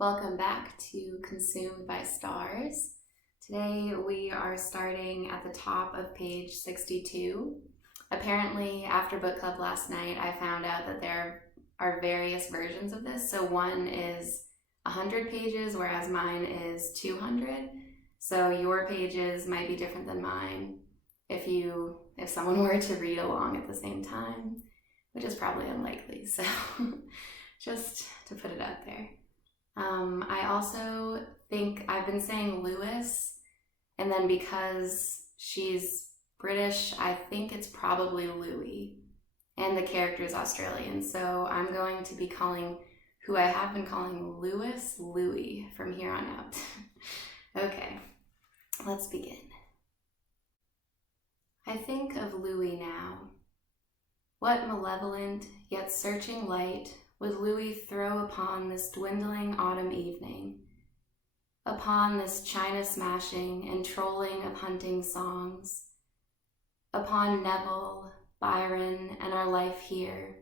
Welcome back to Consumed by Stars. Today we are starting at the top of page 62. Apparently, after book club last night, I found out that there are various versions of this. So one is 100 pages, whereas mine is 200. So your pages might be different than mine if someone were to read along at the same time, which is probably unlikely. So just to put it out there. I also think I've been saying Lewis, and then because she's British, I think it's probably Louis, and the character is Australian, so I'm going to be calling who I have been calling Lewis, Louis from here on out. Okay, let's begin. I think of Louis now. What malevolent yet searching light would Louis throw upon this dwindling autumn evening, upon this china smashing and trolling of hunting songs, upon Neville, Byron, and our life here?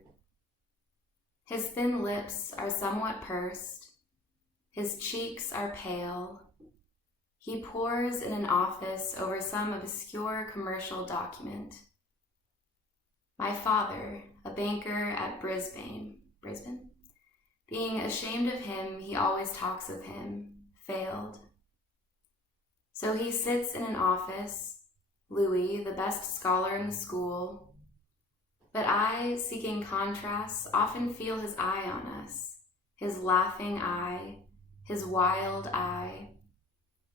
His thin lips are somewhat pursed, his cheeks are pale. He pores in an office over some obscure commercial document. My father, a banker at Brisbane, being ashamed of him, he always talks of him, failed. So he sits in an office, Louis, the best scholar in the school. But I, seeking contrasts, often feel his eye on us, his laughing eye, his wild eye,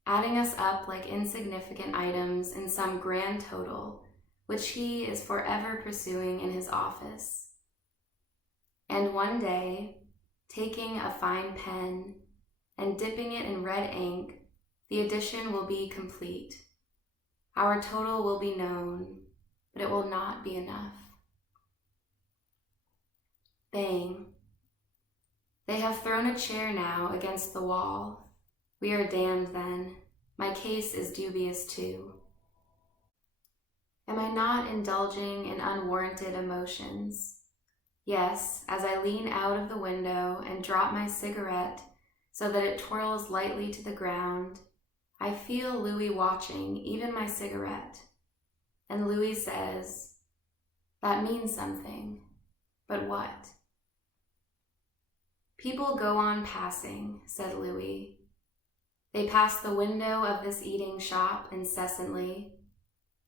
adding us up like insignificant items in some grand total, which he is forever pursuing in his office. And one day, taking a fine pen and dipping it in red ink, the addition will be complete. Our total will be known, but it will not be enough. Bang. They have thrown a chair now against the wall. We are damned then. My case is dubious too. Am I not indulging in unwarranted emotions? Yes, as I lean out of the window and drop my cigarette so that it twirls lightly to the ground, I feel Louis watching even my cigarette. And Louis says, "That means something, but what?" "People go on passing," said Louis. "They pass the window of this eating shop incessantly.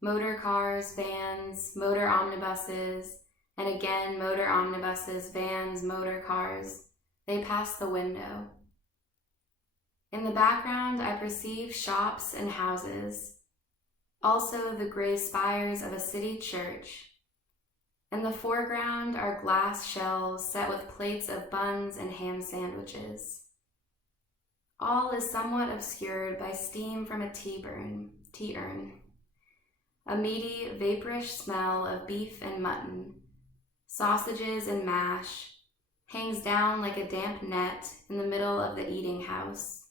Motor cars, vans, motor omnibuses, and again motor omnibuses, vans, motor cars. They pass the window. In the background, I perceive shops and houses, also the gray spires of a city church. In the foreground are glass shelves set with plates of buns and ham sandwiches. All is somewhat obscured by steam from a tea urn, a meaty, vaporish smell of beef and mutton, sausages and mash, hangs down like a damp net in the middle of the eating house.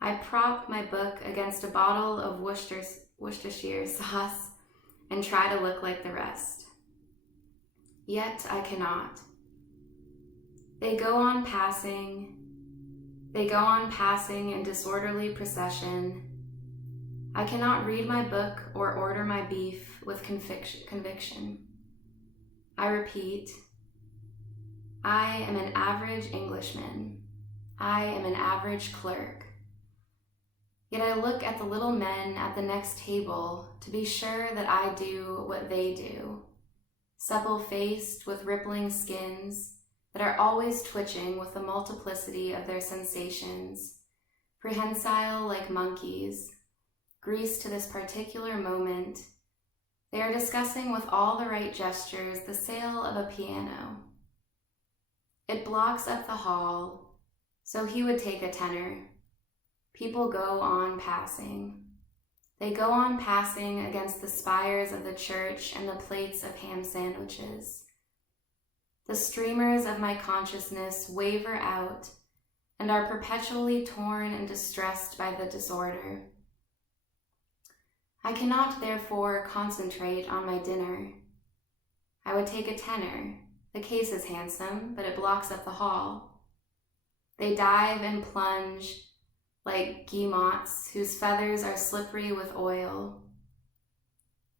I prop my book against a bottle of Worcestershire sauce and try to look like the rest. Yet I cannot. They go on passing in disorderly procession. I cannot read my book or order my beef with conviction. I repeat, I am an average Englishman. I am an average clerk. Yet I look at the little men at the next table to be sure that I do what they do, supple-faced with rippling skins that are always twitching with the multiplicity of their sensations, prehensile like monkeys, greased to this particular moment. They are discussing with all the right gestures the sale of a piano. It blocks up the hall, so he would take a tenor. People go on passing. They go on passing against the spires of the church and the plates of ham sandwiches. The streamers of my consciousness waver out and are perpetually torn and distressed by the disorder. I cannot, therefore, concentrate on my dinner. I would take a tenor. The case is handsome, but it blocks up the hall. They dive and plunge like guillemots whose feathers are slippery with oil.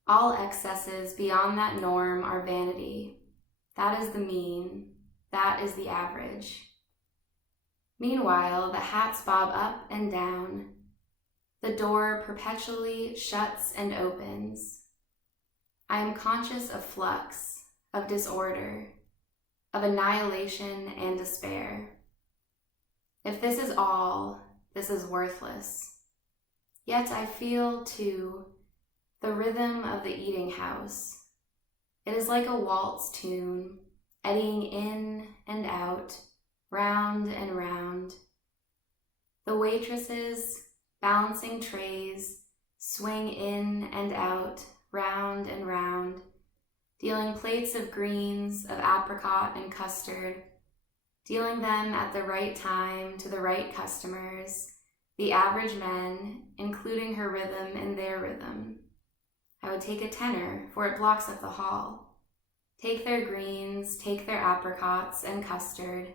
All excesses beyond that norm are vanity. That is the mean. That is the average. Meanwhile, the hats bob up and down. The door perpetually shuts and opens. I am conscious of flux, of disorder, of annihilation and despair. If this is all, this is worthless. Yet I feel, too, the rhythm of the eating house. It is like a waltz tune, eddying in and out, round and round. The waitresses, balancing trays, swing in and out, round and round, dealing plates of greens, of apricot and custard, dealing them at the right time to the right customers, the average men, including her rhythm in their rhythm. I would take a tenor, for it blocks up the hall. Take their greens, take their apricots and custard.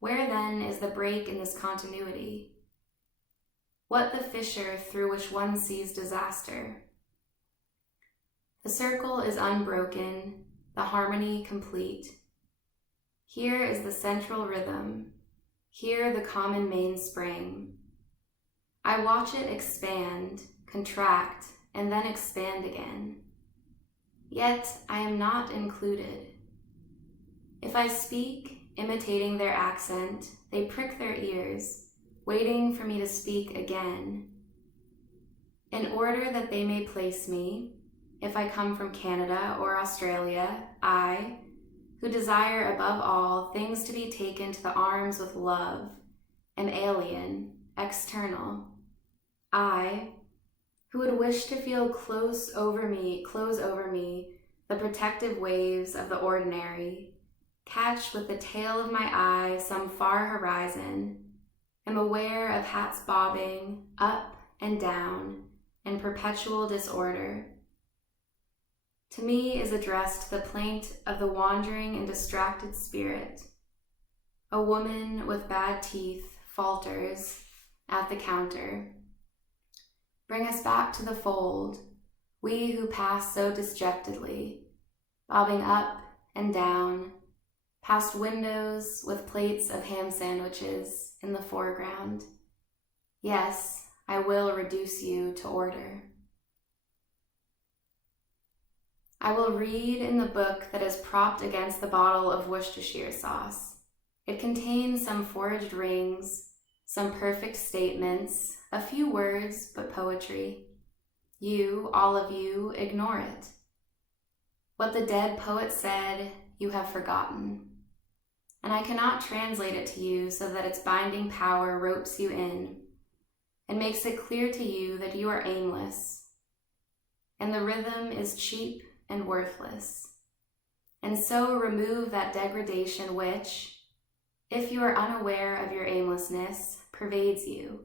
Where then is the break in this continuity? What the fissure through which one sees disaster? The circle is unbroken, the harmony complete. Here is the central rhythm, here the common mainspring. I watch it expand, contract, and then expand again. Yet I am not included. If I speak, imitating their accent, they prick their ears, waiting for me to speak again. In order that they may place me, if I come from Canada or Australia, I, who desire above all things to be taken to the arms with love, am alien, external. I, who would wish to feel close over me the protective waves of the ordinary, catch with the tail of my eye some far horizon, am aware of hats bobbing up and down in perpetual disorder. To me is addressed the plaint of the wandering and distracted spirit. A woman with bad teeth falters at the counter. Bring us back to the fold, we who pass so disjectedly, bobbing up and down, past windows with plates of ham sandwiches in the foreground. Yes, I will reduce you to order. I will read in the book that is propped against the bottle of Worcestershire sauce. It contains some forged rings, some perfect statements, a few words, but poetry. You, all of you, ignore it. What the dead poet said, you have forgotten. And I cannot translate it to you so that its binding power ropes you in and makes it clear to you that you are aimless. And the rhythm is cheap and worthless. And so remove that degradation which, if you are unaware of your aimlessness, pervades you,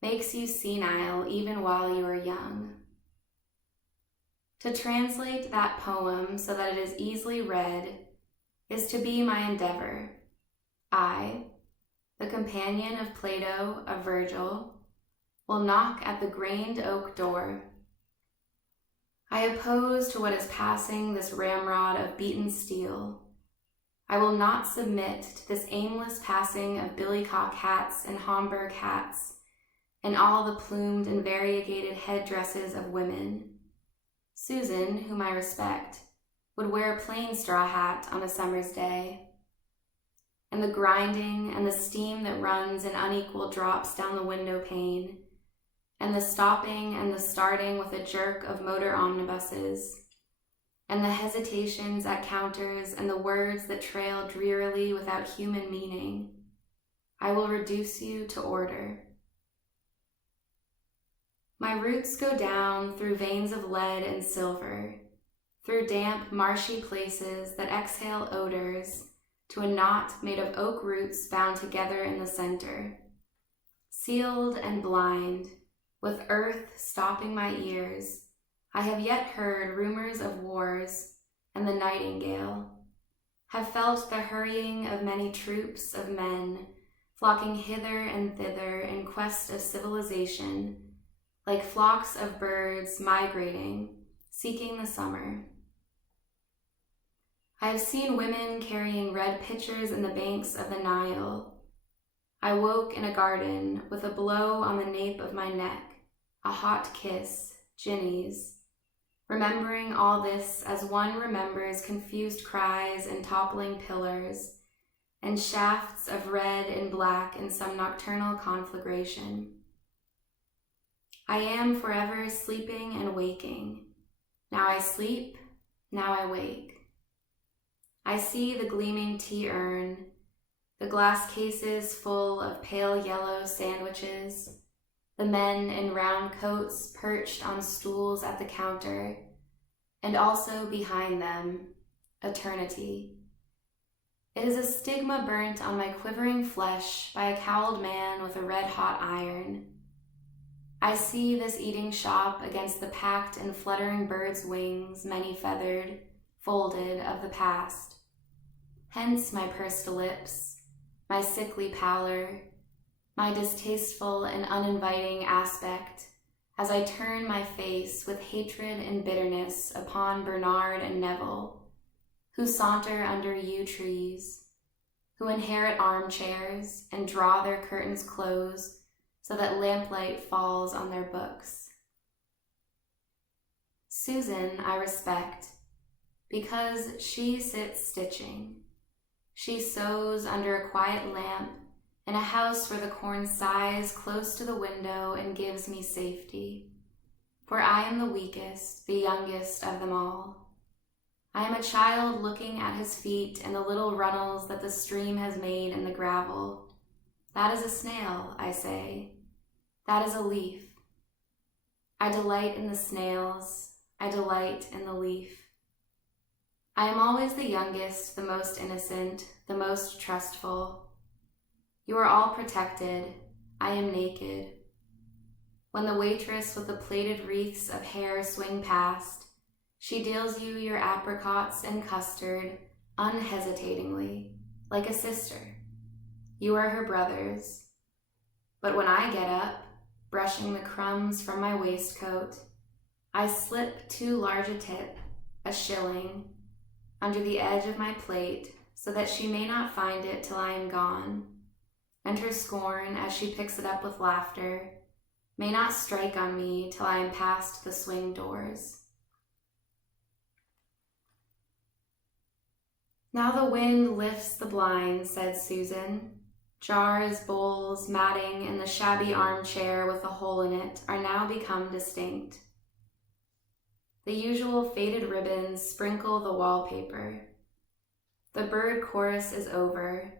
makes you senile even while you are young. To translate that poem so that it is easily read is to be my endeavor. I, the companion of Plato, of Virgil, will knock at the grained oak door. I oppose to what is passing this ramrod of beaten steel. I will not submit to this aimless passing of billycock hats and Homburg hats and all the plumed and variegated headdresses of women. Susan, whom I respect, would wear a plain straw hat on a summer's day. And the grinding and the steam that runs in unequal drops down the window pane, and the stopping and the starting with a jerk of motor omnibuses, and the hesitations at counters and the words that trail drearily without human meaning, I will reduce you to order. My roots go down through veins of lead and silver, through damp, marshy places that exhale odors, to a knot made of oak roots bound together in the center. Sealed and blind, with earth stopping my ears, I have yet heard rumors of wars and the nightingale, have felt the hurrying of many troops of men flocking hither and thither in quest of civilization, like flocks of birds migrating, seeking the summer. I have seen women carrying red pitchers in the banks of the Nile. I woke in a garden with a blow on the nape of my neck, a hot kiss, Ginny's, remembering all this as one remembers confused cries and toppling pillars, and shafts of red and black in some nocturnal conflagration. I am forever sleeping and waking. Now I sleep, now I wake. I see the gleaming tea urn, the glass cases full of pale yellow sandwiches, the men in round coats perched on stools at the counter, and also behind them, eternity. It is a stigma burnt on my quivering flesh by a cowled man with a red-hot iron. I see this eating shop against the packed and fluttering birds' wings, many-feathered, folded of the past. Hence my pursed lips, my sickly pallor, my distasteful and uninviting aspect, as I turn my face with hatred and bitterness upon Bernard and Neville, who saunter under yew trees, who inherit armchairs and draw their curtains close so that lamplight falls on their books. Susan I respect, because she sits stitching. She sews under a quiet lamp in a house where the corn sighs close to the window and gives me safety. For I am the weakest, the youngest of them all. I am a child looking at his feet and the little runnels that the stream has made in the gravel. That is a snail, I say. That is a leaf. I delight in the snails. I delight in the leaf. I am always the youngest, the most innocent, the most trustful. You are all protected. I am naked. When the waitress with the plaited wreaths of hair swing past, she deals you your apricots and custard unhesitatingly, like a sister. You are her brothers. But when I get up, brushing the crumbs from my waistcoat, I slip too large a tip, a shilling, under the edge of my plate so that she may not find it till I am gone, and her scorn, as she picks it up with laughter, may not strike on me till I am past the swing doors. Now the wind lifts the blinds, said Susan. Jars, bowls, matting, and the shabby armchair with a hole in it are now become distinct. The usual faded ribbons sprinkle the wallpaper. The bird chorus is over.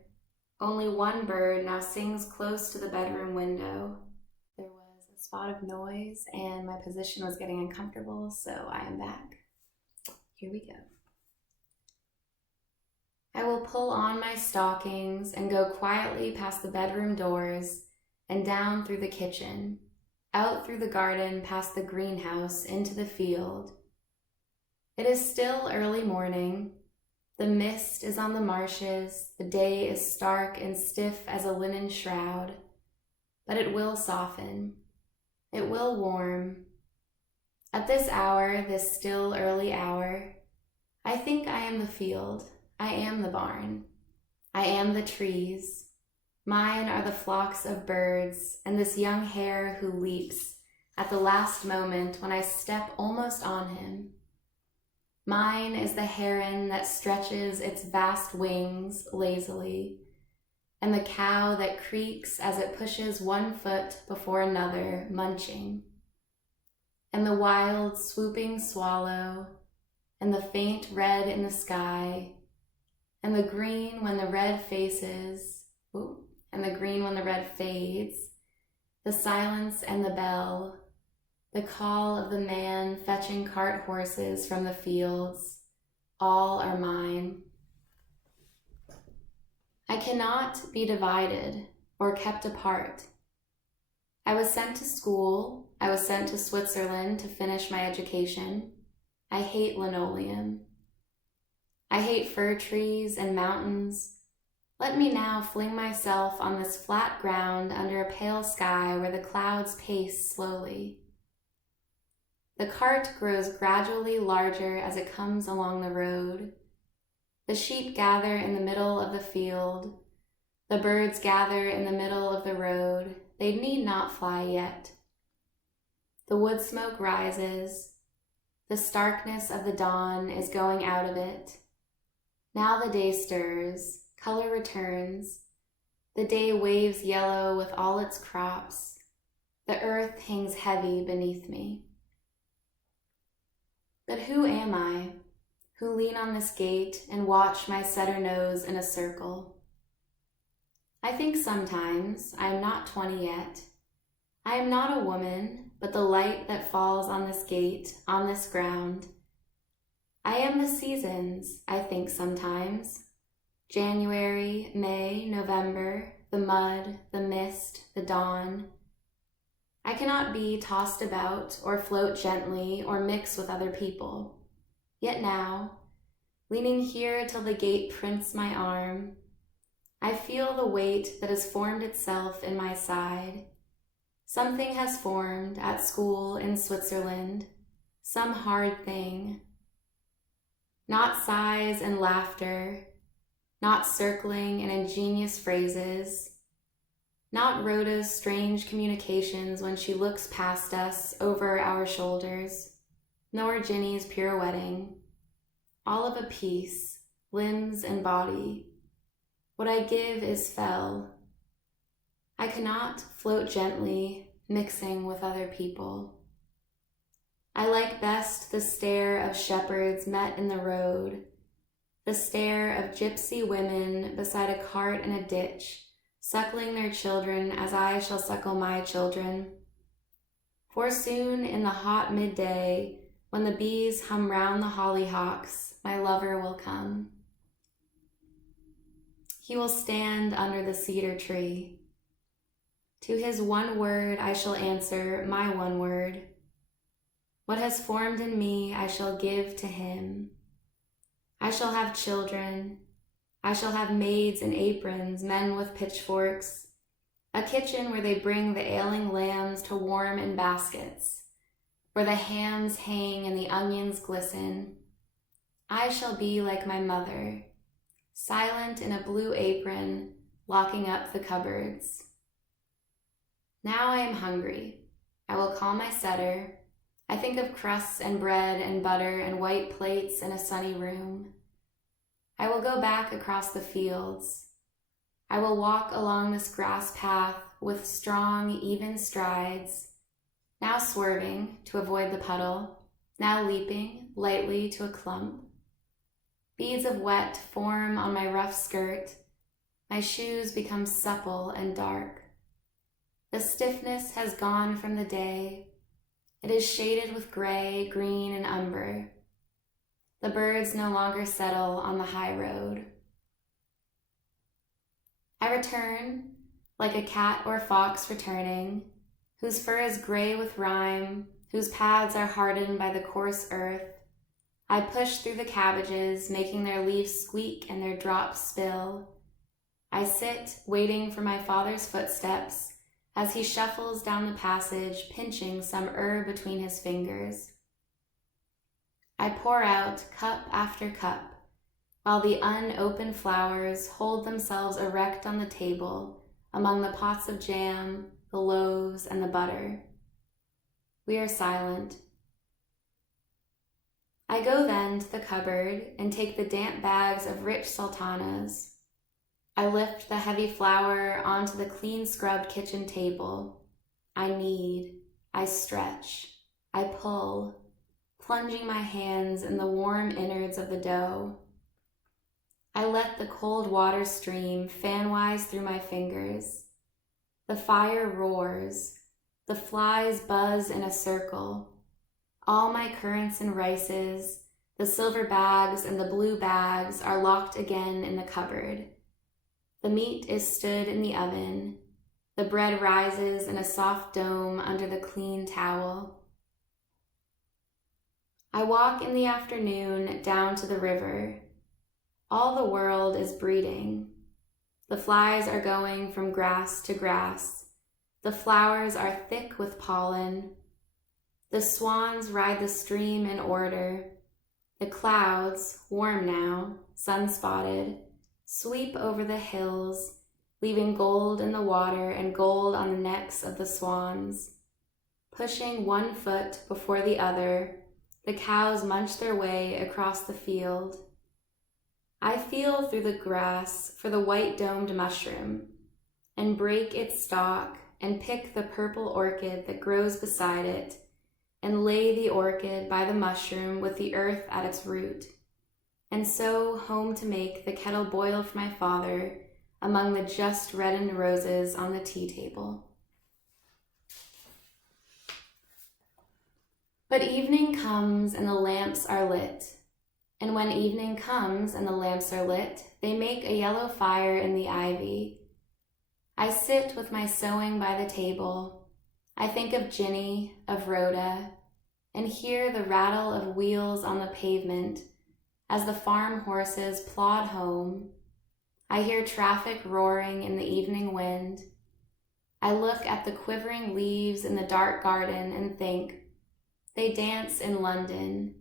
Only one bird now sings close to the bedroom window. There was a spot of noise and my position was getting uncomfortable, so I am back. Here we go. I will pull on my stockings and go quietly past the bedroom doors and down through the kitchen, out through the garden past the greenhouse into the field. It is still early morning. The mist is on the marshes, the day is stark and stiff as a linen shroud, but it will soften. It will warm. At this hour, this still early hour, I think I am the field. I am the barn. I am the trees. Mine are the flocks of birds and this young hare who leaps at the last moment when I step almost on him. Mine is the heron that stretches its vast wings lazily, and the cow that creaks as it pushes one foot before another, munching, and the wild swooping swallow, and the faint red in the sky, and the green when the red faces, and the green when the red fades, the silence and the bell, the call of the man fetching cart horses from the fields, all are mine. I cannot be divided or kept apart. I was sent to school. I was sent to Switzerland to finish my education. I hate linoleum. I hate fir trees and mountains. Let me now fling myself on this flat ground under a pale sky where the clouds pace slowly. The cart grows gradually larger as it comes along the road. The sheep gather in the middle of the field. The birds gather in the middle of the road. They need not fly yet. The wood smoke rises. The starkness of the dawn is going out of it. Now the day stirs. Color returns. The day waves yellow with all its crops. The earth hangs heavy beneath me. But who am I, who lean on this gate and watch my setter nose in a circle? I think sometimes I am not 20 yet. I am not a woman, but the light that falls on this gate, on this ground. I am the seasons, I think sometimes. January, May, November, the mud, the mist, the dawn. I cannot be tossed about or float gently or mix with other people. Yet now, leaning here till the gate prints my arm, I feel the weight that has formed itself in my side. Something has formed at school in Switzerland, some hard thing. Not sighs and laughter, not circling and ingenious phrases, not Rhoda's strange communications when she looks past us over our shoulders, nor Ginny's pirouetting. All of a piece, limbs and body. What I give is fell. I cannot float gently, mixing with other people. I like best the stare of shepherds met in the road, the stare of gypsy women beside a cart in a ditch, suckling their children as I shall suckle my children. For soon in the hot midday, when the bees hum round the hollyhocks, my lover will come. He will stand under the cedar tree. To his one word I shall answer my one word. What has formed in me I shall give to him. I shall have children. I shall have maids in aprons, men with pitchforks, a kitchen where they bring the ailing lambs to warm in baskets, where the hams hang and the onions glisten. I shall be like my mother, silent in a blue apron, locking up the cupboards. Now I am hungry. I will call my setter. I think of crusts and bread and butter and white plates in a sunny room. I will go back across the fields. I will walk along this grass path with strong, even strides, now swerving to avoid the puddle, now leaping lightly to a clump. Beads of wet form on my rough skirt. My shoes become supple and dark. The stiffness has gone from the day. It is shaded with gray, green, and umber. The birds no longer settle on the high road. I return, like a cat or fox returning, whose fur is gray with rime, whose paths are hardened by the coarse earth. I push through the cabbages, making their leaves squeak and their drops spill. I sit, waiting for my father's footsteps, as he shuffles down the passage, pinching some herb between his fingers. I pour out cup after cup, while the unopened flowers hold themselves erect on the table among the pots of jam, the loaves, and the butter. We are silent. I go then to the cupboard and take the damp bags of rich sultanas. I lift the heavy flour onto the clean scrubbed kitchen table. I knead, I stretch, I pull, plunging my hands in the warm innards of the dough. I let the cold water stream fan-wise through my fingers. The fire roars, the flies buzz in a circle. All my currants and rices, the silver bags and the blue bags are locked again in the cupboard. The meat is stood in the oven. The bread rises in a soft dome under the clean towel. I walk in the afternoon down to the river. All the world is breeding. The flies are going from grass to grass. The flowers are thick with pollen. The swans ride the stream in order. The clouds, warm now, sun-spotted, sweep over the hills, leaving gold in the water and gold on the necks of the swans. Pushing one foot before the other, the cows munch their way across the field. I feel through the grass for the white-domed mushroom, and break its stalk and pick the purple orchid that grows beside it, and lay the orchid by the mushroom with the earth at its root, and so home to make the kettle boil for my father among the just reddened roses on the tea table. But evening comes and the lamps are lit, and when evening comes and the lamps are lit, they make a yellow fire in the ivy. I sit with my sewing by the table. I think of Ginny, of Rhoda, and hear the rattle of wheels on the pavement as the farm horses plod home. I hear traffic roaring in the evening wind. I look at the quivering leaves in the dark garden and think, they dance in London.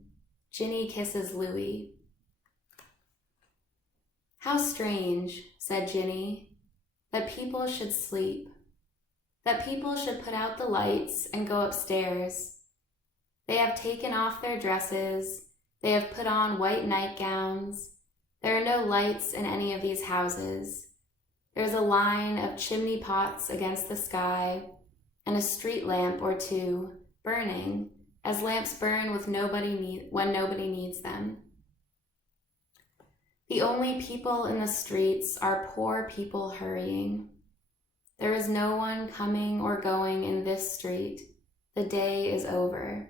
Ginny kisses Louis. How strange, said Ginny, that people should sleep, that people should put out the lights and go upstairs. They have taken off their dresses, they have put on white nightgowns. There are no lights in any of these houses. There's a line of chimney pots against the sky, and a street lamp or two burning, as lamps burn when nobody needs them. The only people in the streets are poor people hurrying. There is no one coming or going in this street. The day is over.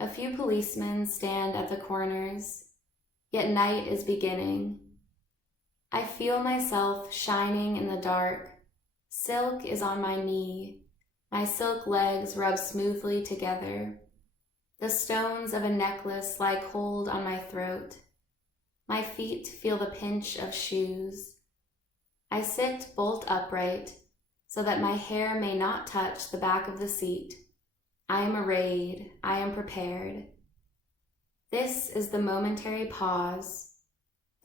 A few policemen stand at the corners, yet night is beginning. I feel myself shining in the dark. Silk is on my knee. My silk legs rub smoothly together. The stones of a necklace lie cold on my throat. My feet feel the pinch of shoes. I sit bolt upright so that my hair may not touch the back of the seat. I am arrayed. I am prepared. This is the momentary pause,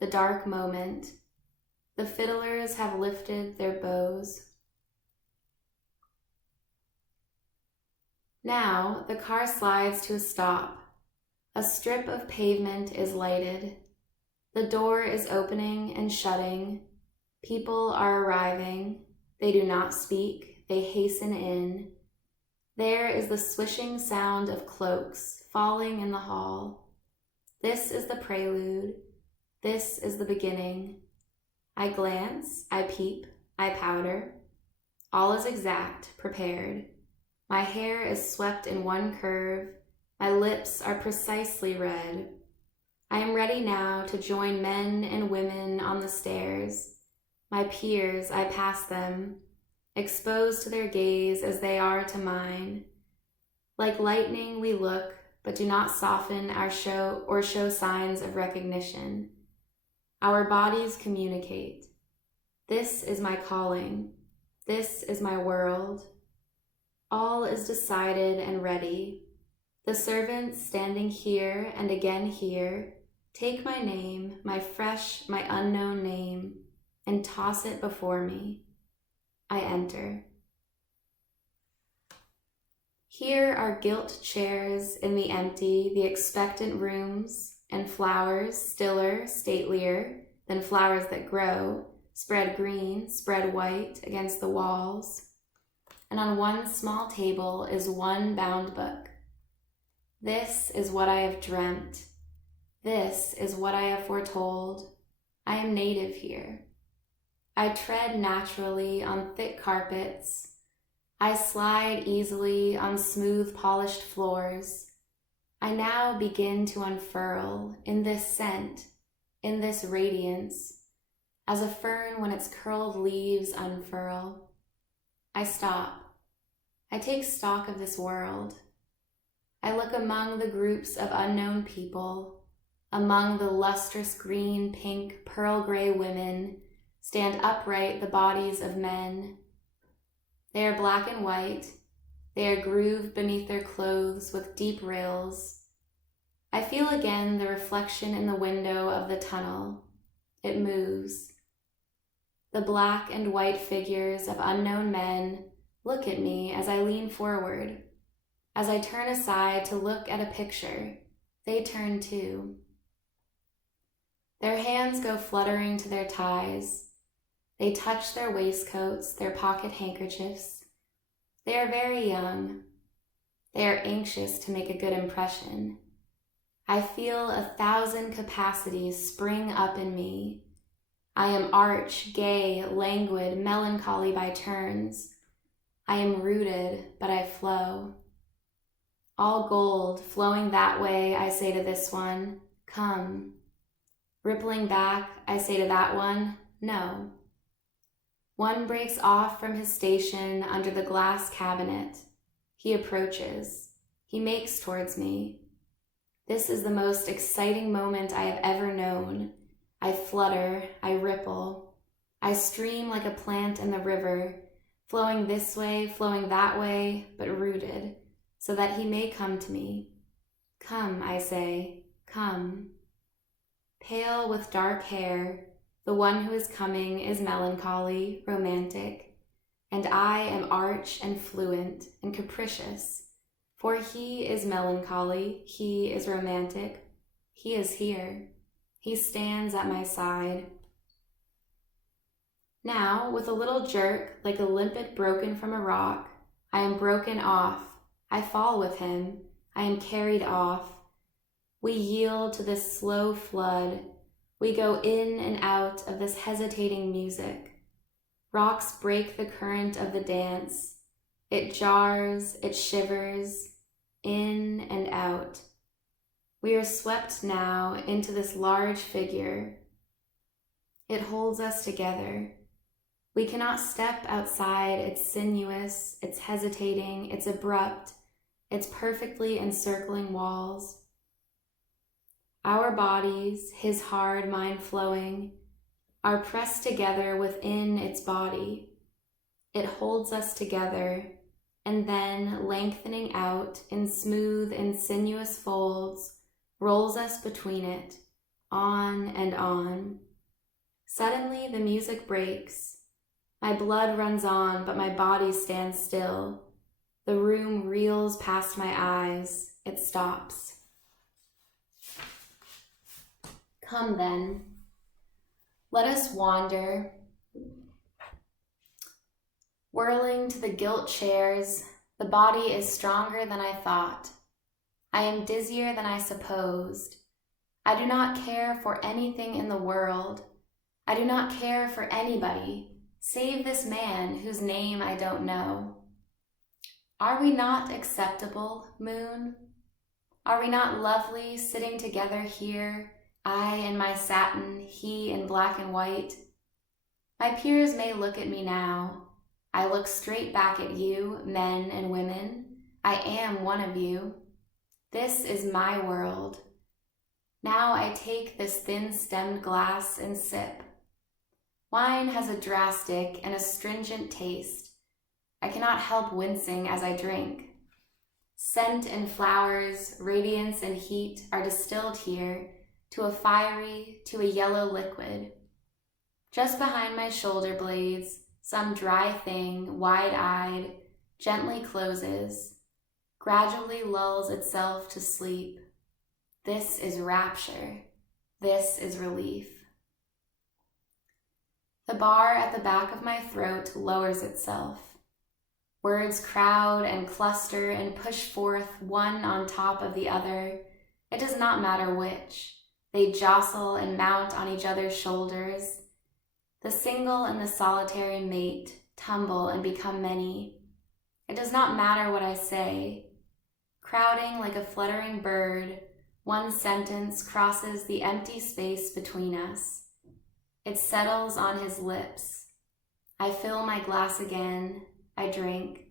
the dark moment. The fiddlers have lifted their bows. Now the car slides to a stop. A strip of pavement is lighted. The door is opening and shutting. People are arriving. They do not speak. They hasten in. There is the swishing sound of cloaks falling in the hall. This is the prelude. This is the beginning. I glance, I peep, I powder. All is exact, prepared. My hair is swept in one curve. My lips are precisely red. I am ready now to join men and women on the stairs. My peers, I pass them, exposed to their gaze as they are to mine. Like lightning we look, but do not soften our show signs of recognition. Our bodies communicate. This is my calling. This is my world. All is decided and ready. The servants standing here and again here take my name, my fresh, my unknown name, and toss it before me. I enter. Here are gilt chairs in the empty, the expectant rooms, and flowers stiller, statelier than flowers that grow, spread green, spread white against the walls. And on one small table is one bound book. This is what I have dreamt. This is what I have foretold. I am native here. I tread naturally on thick carpets. I slide easily on smooth polished floors. I now begin to unfurl in this scent, in this radiance, as a fern when its curled leaves unfurl. I stop. I take stock of this world. I look among the groups of unknown people, among the lustrous green, pink, pearl gray women stand upright the bodies of men. They are black and white. They are grooved beneath their clothes with deep rills. I feel again the reflection in the window of the tunnel. It moves. The black and white figures of unknown men look at me as I lean forward. As I turn aside to look at a picture, they turn too. Their hands go fluttering to their ties. They touch their waistcoats, their pocket handkerchiefs. They are very young. They are anxious to make a good impression. I feel 1,000 capacities spring up in me. I am arch, gay, languid, melancholy by turns. I am rooted, but I flow. All gold, flowing that way, I say to this one, come. Rippling back, I say to that one, no. One breaks off from his station under the glass cabinet. He approaches. He makes towards me. This is the most exciting moment I have ever known. I flutter, I ripple. I stream like a plant in the river, flowing this way, flowing that way, but rooted, so that he may come to me. Come, I say, come. Pale with dark hair, the one who is coming is melancholy, romantic, and I am arch and fluent and capricious, for he is melancholy, he is romantic, he is here, he stands at my side. Now, with a little jerk, like a limpet broken from a rock, I am broken off, I fall with him, I am carried off. We yield to this slow flood. We go in and out of this hesitating music. Rocks break the current of the dance. It jars, it shivers, in and out. We are swept now into this large figure. It holds us together. We cannot step outside its sinuous, its hesitating, its abrupt, its perfectly encircling walls. Our bodies, his hard, mine flowing, are pressed together within its body. It holds us together, and then, lengthening out in smooth and sinuous folds, rolls us between it, on and on. Suddenly the music breaks. My blood runs on, but my body stands still. The room reels past my eyes. It stops. Come then, let us wander, whirling to the gilt chairs. The body is stronger than I thought. I am dizzier than I supposed. I do not care for anything in the world. I do not care for anybody, save this man whose name I don't know. Are we not acceptable, moon? Are we not lovely sitting together here, I in my satin, he in black and white? My peers may look at me now. I look straight back at you, men and women. I am one of you. This is my world. Now I take this thin-stemmed glass and sip. Wine has a drastic and astringent taste. I cannot help wincing as I drink. Scent and flowers, radiance and heat are distilled here to a fiery, to a yellow liquid. Just behind my shoulder blades, some dry thing, wide-eyed, gently closes, gradually lulls itself to sleep. This is rapture. This is relief. The bar at the back of my throat lowers itself. Words crowd and cluster and push forth one on top of the other. It does not matter which. They jostle and mount on each other's shoulders. The single and the solitary mate tumble and become many. It does not matter what I say. Crowding like a fluttering bird, one sentence crosses the empty space between us. It settles on his lips. I fill my glass again. I drink.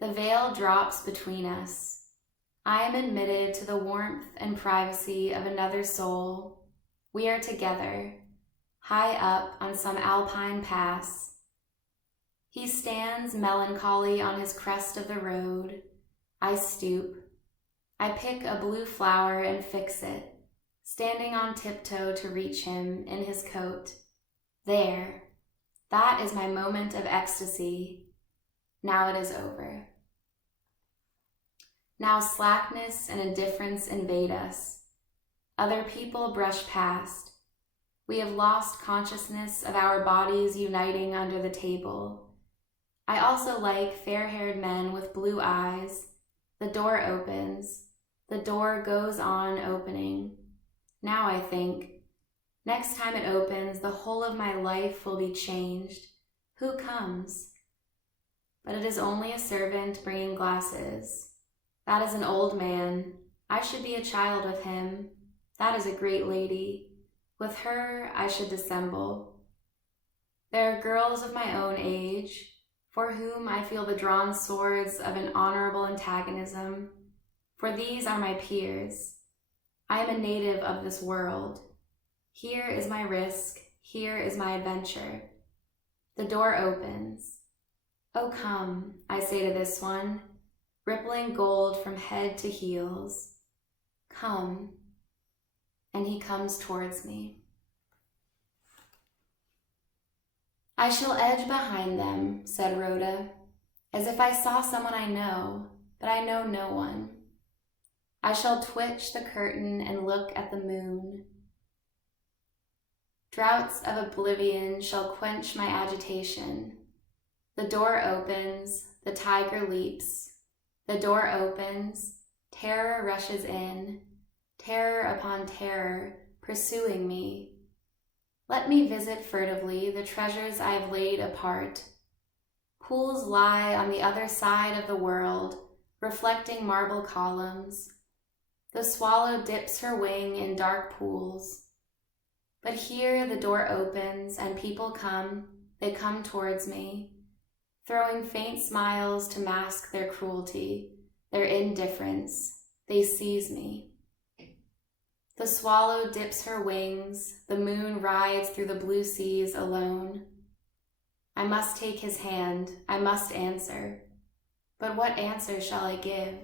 The veil drops between us. I am admitted to the warmth and privacy of another soul. We are together. high up on some alpine pass. He stands melancholy on his crest of the road. I stoop. I pick a blue flower and fix it, standing on tiptoe to reach him in his coat. There. That is my moment of ecstasy. Now it is over. Now slackness and indifference invade us. Other people brush past. We have lost consciousness of our bodies uniting under the table. I also like fair-haired men with blue eyes. The door opens. The door goes on opening. Now I think, next time it opens, the whole of my life will be changed. Who comes? But it is only a servant bringing glasses. That is an old man. I should be a child with him. That is a great lady. With her I should dissemble. There are girls of my own age, for whom I feel the drawn swords of an honorable antagonism, for these are my peers. I am a native of this world. Here is my risk, here is my adventure. The door opens. Oh, come, I say to this one, rippling gold from head to heels. Come. And he comes towards me. I shall edge behind them, said Rhoda, as if I saw someone I know, but I know no one. I shall twitch the curtain and look at the moon. Draughts of oblivion shall quench my agitation. The door opens, the tiger leaps. The door opens, terror rushes in, terror upon terror, pursuing me. Let me visit furtively the treasures I have laid apart. Pools lie on the other side of the world, reflecting marble columns. The swallow dips her wing in dark pools. But here the door opens and people come, they come towards me, throwing faint smiles to mask their cruelty, their indifference. They seize me. The swallow dips her wings, the moon rides through the blue seas alone. I must take his hand, I must answer. But what answer shall I give?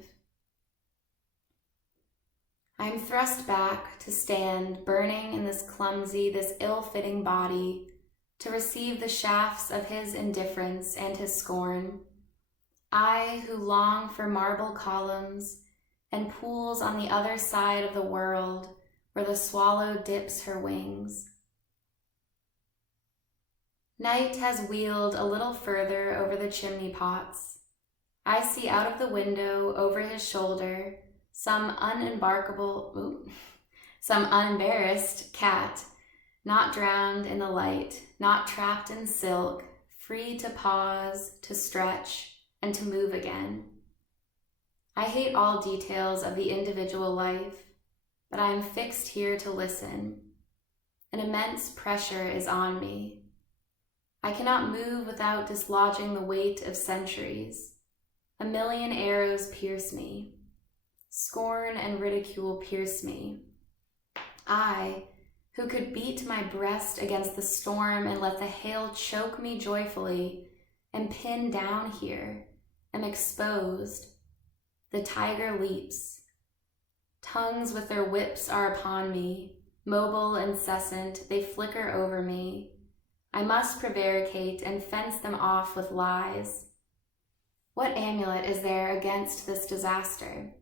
I am thrust back to stand, burning in this clumsy, this ill-fitting body, to receive the shafts of his indifference and his scorn. I, who long for marble columns and pools on the other side of the world, where the swallow dips her wings. Night has wheeled a little further over the chimney pots. I see out of the window over his shoulder some unembarrassed cat, not drowned in the light, not trapped in silk, free to pause, to stretch, and to move again. I hate all details of the individual life, but I am fixed here to listen. An immense pressure is on me. I cannot move without dislodging the weight of centuries. A million arrows pierce me. Scorn and ridicule pierce me. I, who could beat my breast against the storm and let the hail choke me joyfully, am pinned down here, am exposed. The tiger leaps. Tongues with their whips are upon me, mobile, incessant, they flicker over me. I must prevaricate and fence them off with lies. What amulet is there against this disaster?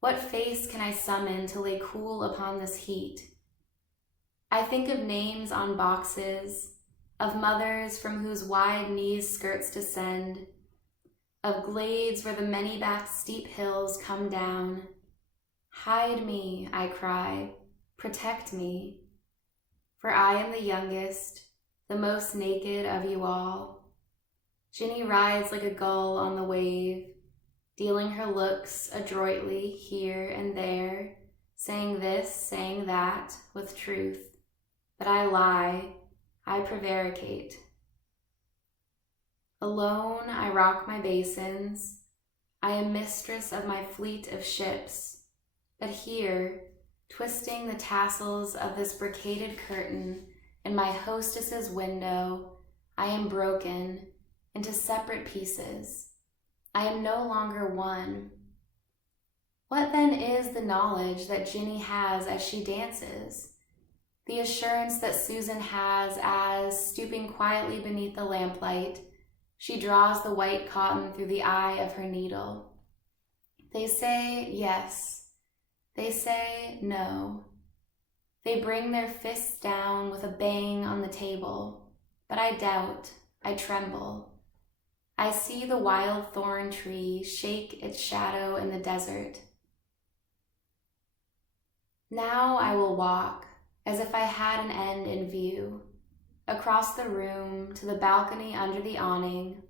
What face can I summon to lay cool upon this heat? I think of names on boxes, of mothers from whose wide knees skirts descend, of glades where the many-backed steep hills come down. Hide me, I cry, protect me, for I am the youngest, the most naked of you all. Ginny rides like a gull on the wave, dealing her looks adroitly here and there, saying this, saying that, with truth. But I lie, I prevaricate. Alone I rock my basins, I am mistress of my fleet of ships, but here, twisting the tassels of this brocaded curtain in my hostess's window, I am broken into separate pieces. I am no longer one. What then is the knowledge that Ginny has as she dances? The assurance that Susan has as, stooping quietly beneath the lamplight, she draws the white cotton through the eye of her needle. They say yes. They say no. They bring their fists down with a bang on the table, but I doubt, I tremble. I see the wild thorn tree shake its shadow in the desert. Now I will walk, as if I had an end in view. Across the room to the balcony under the awning,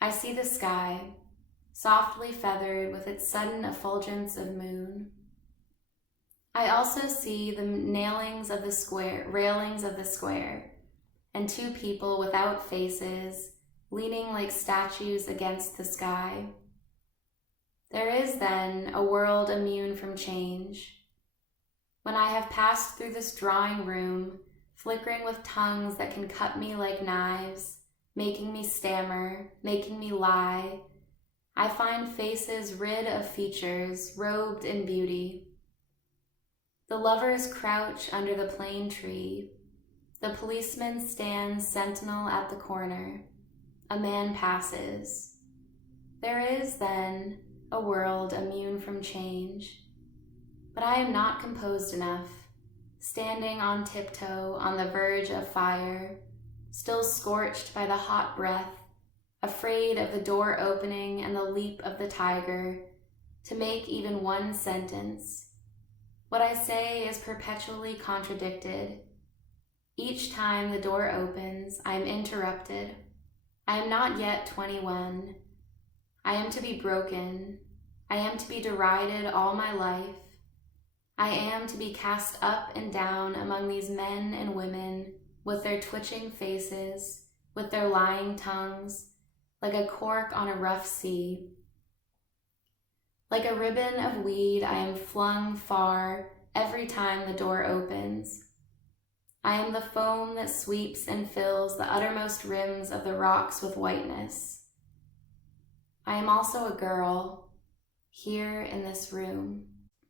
I see the sky, softly feathered with its sudden effulgence of moon. I also see the railings of the square, and two people without faces, leaning like statues against the sky. There is then a world immune from change. When I have passed through this drawing room, flickering with tongues that can cut me like knives, making me stammer, making me lie, I find faces rid of features, robed in beauty. The lovers crouch under the plane tree. The policeman stands sentinel at the corner. A man passes. There is, then, a world immune from change. But I am not composed enough, standing on tiptoe on the verge of fire, still scorched by the hot breath, afraid of the door opening and the leap of the tiger, to make even one sentence. What I say is perpetually contradicted. Each time the door opens, I am interrupted. I am not yet 21. I am to be broken. I am to be derided all my life. I am to be cast up and down among these men and women with their twitching faces, with their lying tongues, like a cork on a rough sea. Like a ribbon of weed, I am flung far every time the door opens. I am the foam that sweeps and fills the uttermost rims of the rocks with whiteness. I am also a girl, here in this room.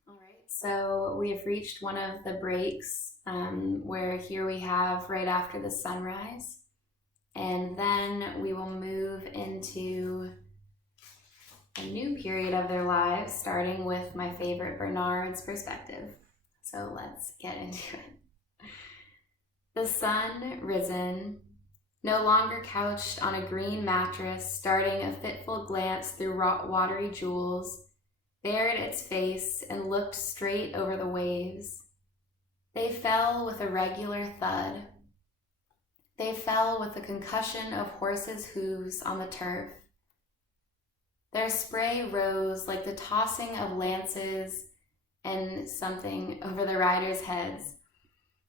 All right, so we have reached one of the breaks where here we have right after the sunrise, and then we will move into a new period of their lives, starting with my favorite, Bernard's perspective. So let's get into it. The sun risen, no longer couched on a green mattress, starting a fitful glance through watery jewels, bared its face and looked straight over the waves. They fell with a regular thud. They fell with the concussion of horses' hooves on the turf. Their spray rose like the tossing of lances and something over the riders' heads.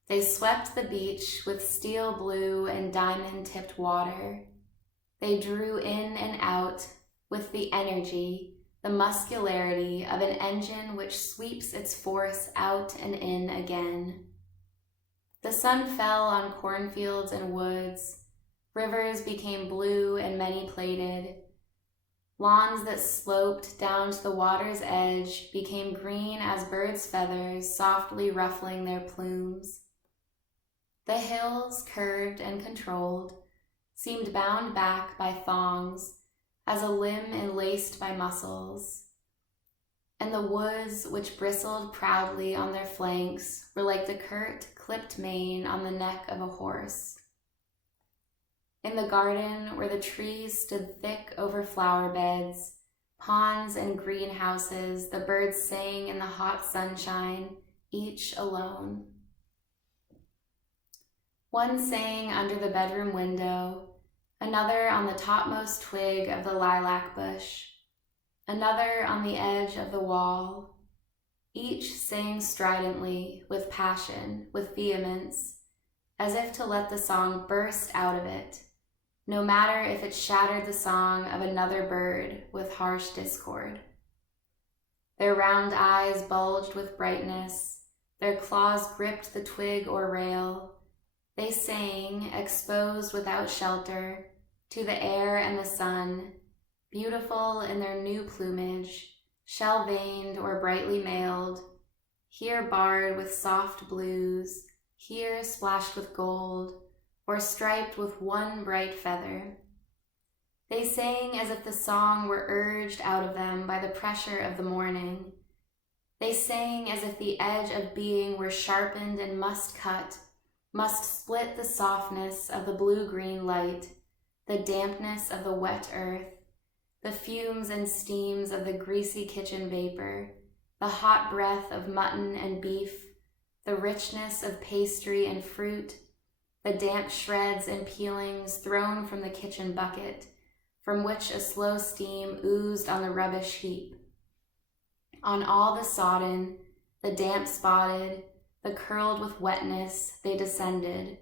They swept the beach with steel blue and diamond-tipped water. They drew in and out with the energy, the muscularity of an engine which sweeps its force out and in again. The sun fell on cornfields and woods. Rivers became blue and many-plated. Lawns that sloped down to the water's edge became green as birds' feathers softly ruffling their plumes. The hills, curved and controlled, seemed bound back by thongs, as a limb enlaced by muscles. And the woods, which bristled proudly on their flanks, were like the curt, clipped mane on the neck of a horse. In the garden, where the trees stood thick over flower beds, ponds and greenhouses, the birds sang in the hot sunshine, each alone. One sang under the bedroom window, another on the topmost twig of the lilac bush, another on the edge of the wall. Each sang stridently, with passion, with vehemence, as if to let the song burst out of it, no matter if it shattered the song of another bird with harsh discord. Their round eyes bulged with brightness, their claws gripped the twig or rail, They sang, exposed without shelter, to the air and the sun, beautiful in their new plumage, shell-veined or brightly mailed, here barred with soft blues, here splashed with gold, or striped with one bright feather. They sang as if the song were urged out of them by the pressure of the morning. They sang as if the edge of being were sharpened and must cut, must split the softness of the blue-green light, the dampness of the wet earth, the fumes and steams of the greasy kitchen vapor, the hot breath of mutton and beef, the richness of pastry and fruit, the damp shreds and peelings thrown from the kitchen bucket, from which a slow steam oozed on the rubbish heap. On all the sodden, the damp-spotted, the curled with wetness, they descended,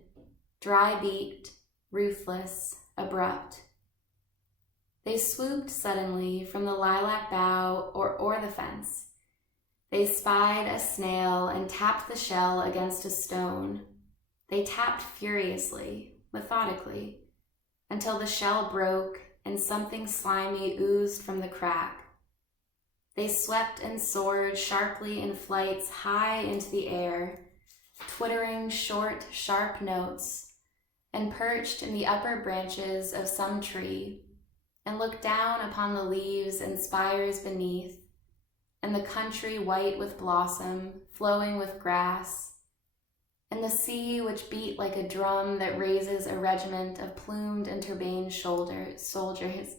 dry-beaked, ruthless, abrupt. They swooped suddenly from the lilac bough or the fence. They spied a snail and tapped the shell against a stone. They tapped furiously, methodically, until the shell broke and something slimy oozed from the crack. They swept and soared sharply in flights high into the air, twittering short, sharp notes, and perched in the upper branches of some tree, and looked down upon the leaves and spires beneath, and the country white with blossom, flowing with grass, and the sea which beat like a drum that raises a regiment of plumed and turbaned soldiers.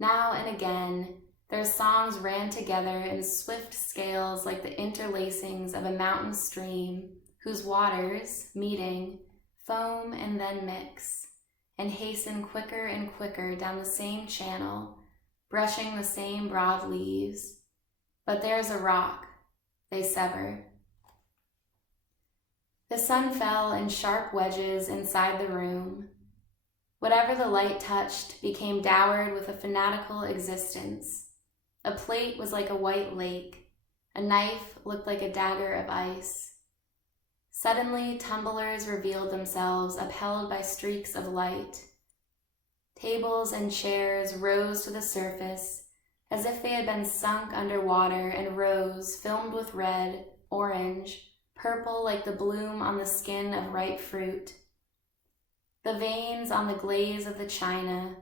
Now and again, their songs ran together in swift scales like the interlacings of a mountain stream, whose waters, meeting, foam and then mix, and hasten quicker and quicker down the same channel, brushing the same broad leaves. But there's a rock, they sever. The sun fell in sharp wedges inside the room. Whatever the light touched became dowered with a fanatical existence. A plate was like a white lake. A knife looked like a dagger of ice. Suddenly, tumblers revealed themselves, upheld by streaks of light. Tables and chairs rose to the surface as if they had been sunk under water and rose, filmed with red, orange, purple like the bloom on the skin of ripe fruit. The veins on the glaze of the china,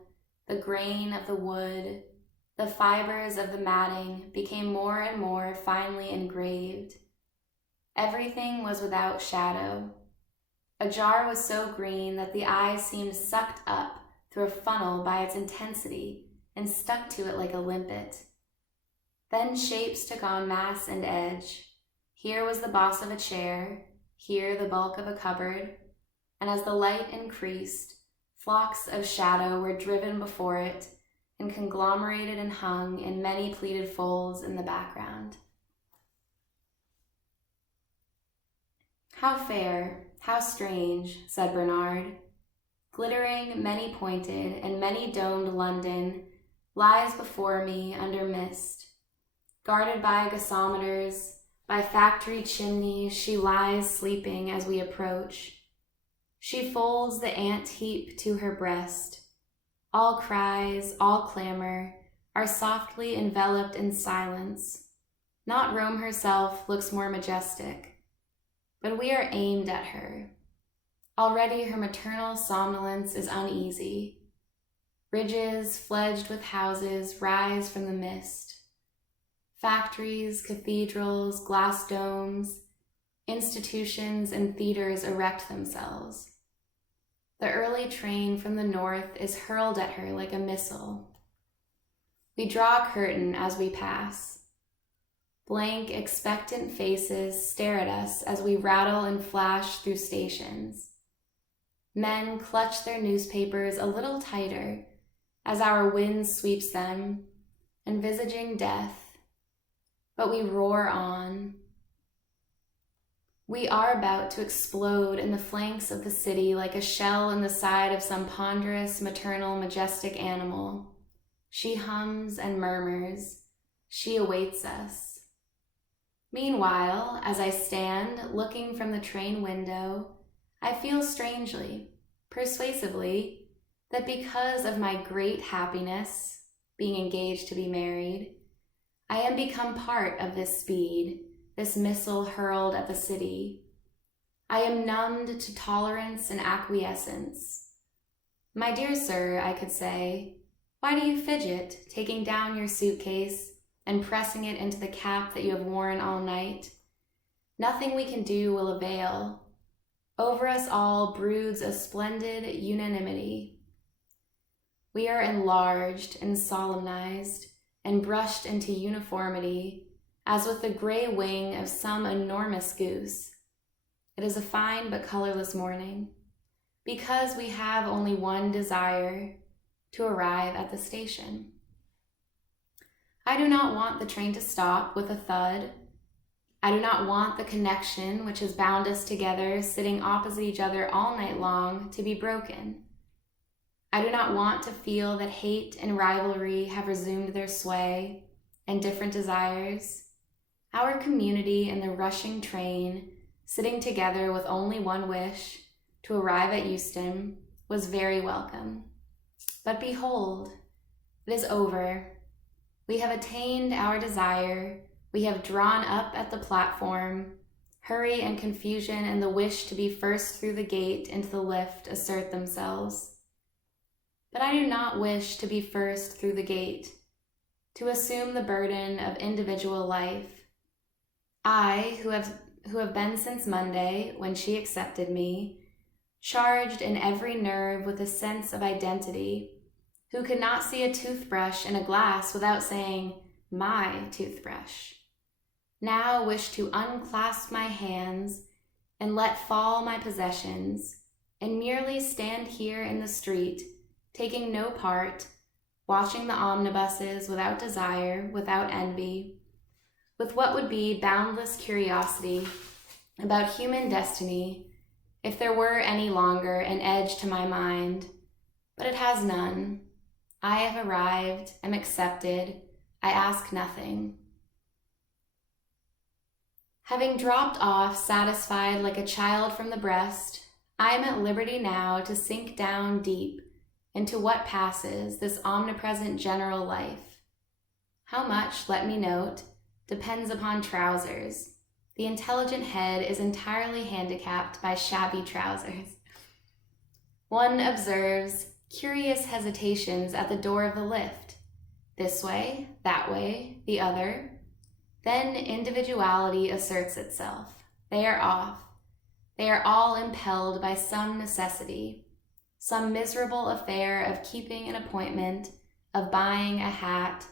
the grain of the wood, the fibers of the matting became more and more finely engraved. Everything was without shadow. A jar was so green that the eye seemed sucked up through a funnel by its intensity and stuck to it like a limpet. Then shapes took on mass and edge. Here was the boss of a chair, here the bulk of a cupboard, and as the light increased, flocks of shadow were driven before it and conglomerated and hung in many pleated folds in the background. "How fair, how strange," said Bernard. "Glittering, many-pointed, and many-domed London lies before me under mist. Guarded by gasometers, by factory chimneys, she lies sleeping as we approach. She folds the ant heap to her breast. All cries, all clamor, are softly enveloped in silence. Not Rome herself looks more majestic, but we are aimed at her. Already her maternal somnolence is uneasy. Ridges fledged with houses rise from the mist. Factories, cathedrals, glass domes, institutions, and theaters erect themselves. The early train from the north is hurled at her like a missile. We draw a curtain as we pass. Blank, expectant faces stare at us as we rattle and flash through stations. Men clutch their newspapers a little tighter as our wind sweeps them, envisaging death. But we roar on. We are about to explode in the flanks of the city like a shell in the side of some ponderous, maternal, majestic animal. She hums and murmurs. She awaits us. Meanwhile, as I stand looking from the train window, I feel strangely, persuasively, that because of my great happiness, being engaged to be married, I am become part of this speed, this missile hurled at the city. I am numbed to tolerance and acquiescence. My dear sir, I could say, why do you fidget, taking down your suitcase and pressing it into the cap that you have worn all night? Nothing we can do will avail. Over us all broods a splendid unanimity. We are enlarged and solemnized and brushed into uniformity, as with the gray wing of some enormous goose. It is a fine but colorless morning, because we have only one desire, to arrive at the station. I do not want the train to stop with a thud. I do not want the connection which has bound us together, sitting opposite each other all night long, to be broken. I do not want to feel that hate and rivalry have resumed their sway, and different desires. Our community in the rushing train, sitting together with only one wish, to arrive at Euston, was very welcome. But behold, it is over. We have attained our desire. We have drawn up at the platform. Hurry and confusion and the wish to be first through the gate into the lift assert themselves. But I do not wish to be first through the gate, to assume the burden of individual life. I, who have been since Monday, when she accepted me, charged in every nerve with a sense of identity, who could not see a toothbrush in a glass without saying, my toothbrush, now wish to unclasp my hands and let fall my possessions, and merely stand here in the street, taking no part, watching the omnibuses without desire, without envy, with what would be boundless curiosity about human destiny, if there were any longer an edge to my mind. But it has none. I have arrived, am accepted, I ask nothing. Having dropped off, satisfied like a child from the breast, I am at liberty now to sink down deep into what passes, this omnipresent general life. How much, let me note, depends upon trousers. The intelligent head is entirely handicapped by shabby trousers. One observes curious hesitations at the door of the lift, this way, that way, the other. Then individuality asserts itself. They are off. They are all impelled by some necessity, some miserable affair of keeping an appointment, of buying a hat,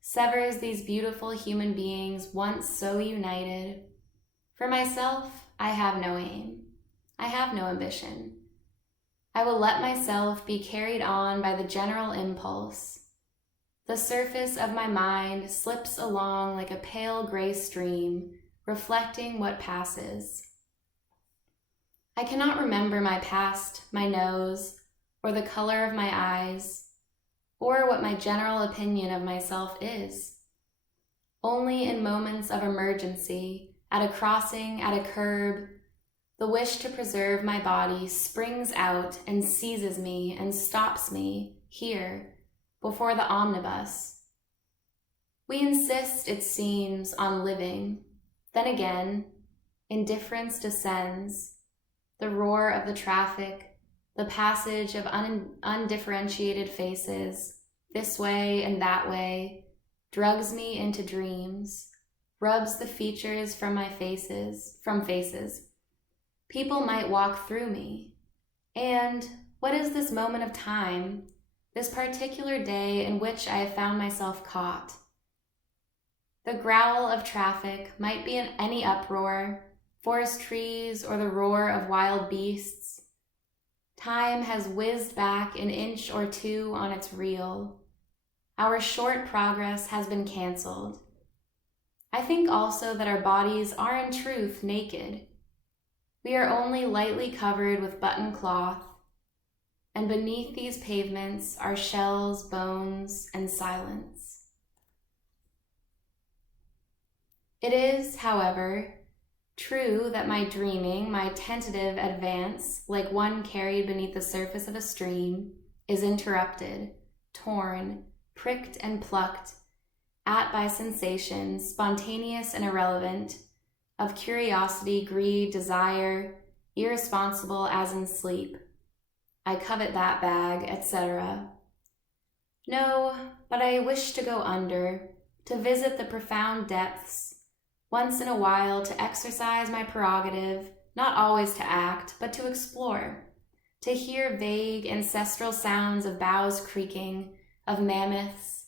severs these beautiful human beings once so united. For myself, I have no aim. I have no ambition. I will let myself be carried on by the general impulse. The surface of my mind slips along like a pale gray stream, reflecting what passes. I cannot remember my past, my nose, or the color of my eyes, or what my general opinion of myself is. Only in moments of emergency, at a crossing, at a curb, the wish to preserve my body springs out and seizes me and stops me here, before the omnibus. We insist, it seems, on living. Then again, indifference descends. The roar of the traffic, the passage of undifferentiated faces, this way and that way, drugs me into dreams, rubs the features from faces. People might walk through me. And what is this moment of time, this particular day in which I have found myself caught? The growl of traffic might be in any uproar, forest trees or the roar of wild beasts. Time has whizzed back an inch or two on its reel. Our short progress has been canceled. I think also that our bodies are in truth naked. We are only lightly covered with button cloth, and beneath these pavements are shells, bones, and silence. It is, however, True that my dreaming, my tentative advance, like one carried beneath the surface of a stream, is interrupted, torn, pricked and plucked at by sensations, spontaneous and irrelevant, of curiosity, greed, desire, irresponsible as in sleep. I covet that bag, etc. No, but I wish to go under, to visit the profound depths, once in a while to exercise my prerogative, not always to act, but to explore, to hear vague ancestral sounds of boughs creaking, of mammoths,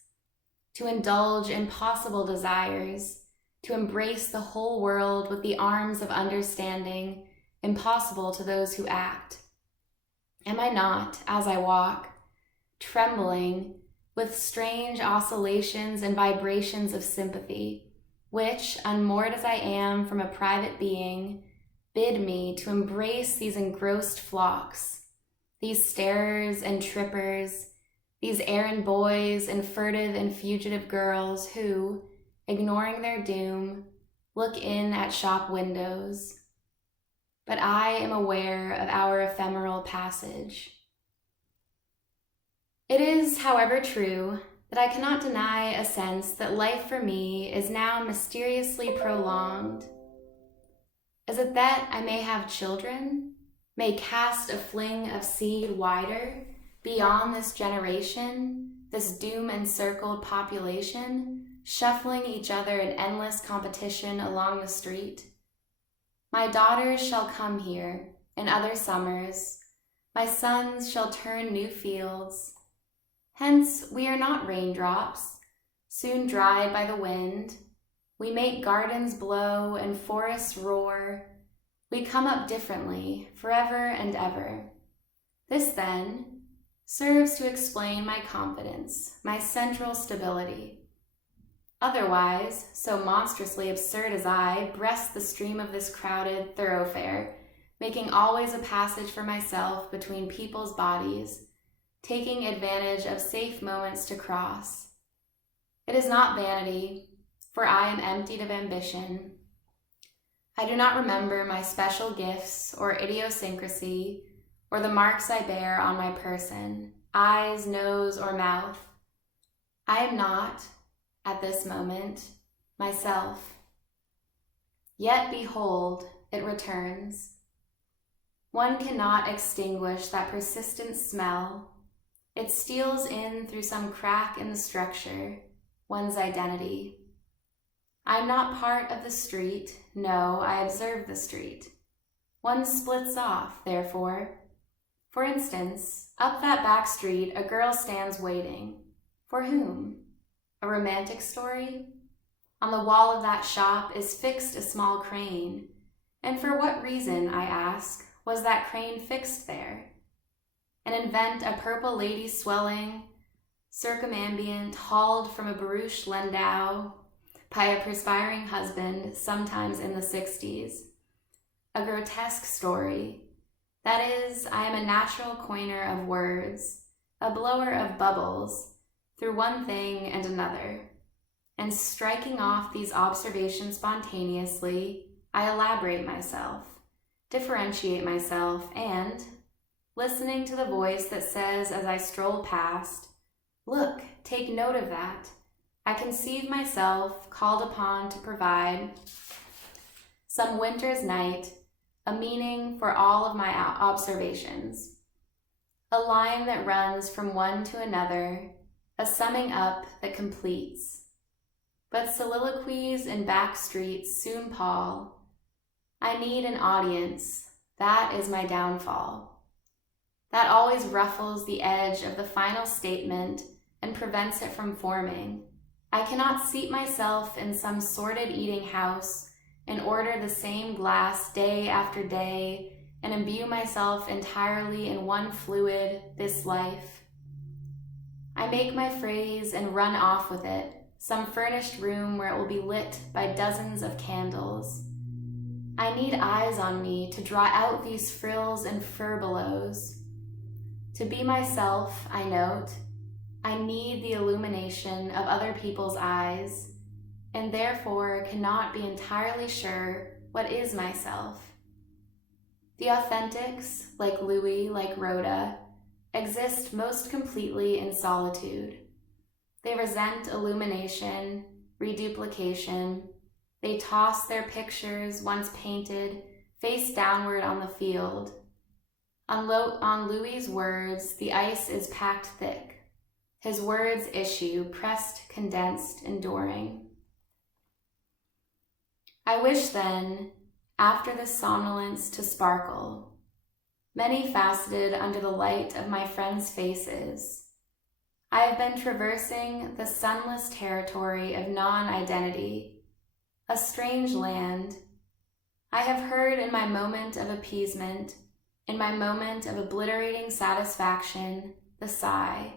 to indulge in possible desires, to embrace the whole world with the arms of understanding, impossible to those who act. Am I not, as I walk, trembling with strange oscillations and vibrations of sympathy, which, unmoored as I am from a private being, bid me to embrace these engrossed flocks, these starers and trippers, these errand boys and furtive and fugitive girls who, ignoring their doom, look in at shop windows. But I am aware of our ephemeral passage. It is, however, true that I cannot deny a sense that life for me is now mysteriously prolonged. Is it that I may have children, may cast a fling of seed wider, beyond this generation, this doom-encircled population, shuffling each other in endless competition along the street? My daughters shall come here, in other summers. My sons shall turn new fields. Hence we are not raindrops, soon dried by the wind. We make gardens blow and forests roar. We come up differently, forever and ever. This, then, serves to explain my confidence, my central stability. Otherwise, so monstrously absurd as I breast the stream of this crowded thoroughfare, making always a passage for myself between people's bodies, taking advantage of safe moments to cross. It is not vanity, for I am emptied of ambition. I do not remember my special gifts or idiosyncrasy, or the marks I bear on my person, eyes, nose, or mouth. I am not, at this moment, myself. Yet behold, it returns. One cannot extinguish that persistent smell. It steals in through some crack in the structure, one's identity. I am not part of the street. No, I observe the street. One splits off, therefore. For instance, up that back street, a girl stands waiting. For whom? A romantic story? On the wall of that shop is fixed a small crane. And for what reason, I ask, was that crane fixed there? And invent a purple lady swelling, circumambient, hauled from a barouche landau by a perspiring husband, sometimes in the 60s. A grotesque story. That is, I am a natural coiner of words, a blower of bubbles, through one thing and another. And striking off these observations spontaneously, I elaborate myself, differentiate myself, and, listening to the voice that says as I stroll past, "Look, take note of that," I conceive myself called upon to provide, some winter's night, a meaning for all of my observations, a line that runs from one to another, a summing up that completes. But soliloquies in back streets soon pall. I need an audience. That is my downfall. That always ruffles the edge of the final statement and prevents it from forming. I cannot seat myself in some sordid eating house and order the same glass day after day and imbue myself entirely in one fluid, this life. I make my phrase and run off with it, some furnished room where it will be lit by dozens of candles. I need eyes on me to draw out these frills and furbelows. To be myself, I note, I need the illumination of other people's eyes, and therefore cannot be entirely sure What is myself? The authentics, like Louis, like Rhoda, exist most completely in solitude. They resent illumination, reduplication. They toss their pictures, once painted, face downward on the field. On Louis's words, the ice is packed thick. His words issue, pressed, condensed, enduring. I wish then, after this somnolence, to sparkle, many-faceted under the light of my friends' faces. I have been traversing the sunless territory of non-identity, a strange land. I have heard in my moment of appeasement, in my moment of obliterating satisfaction, the sigh,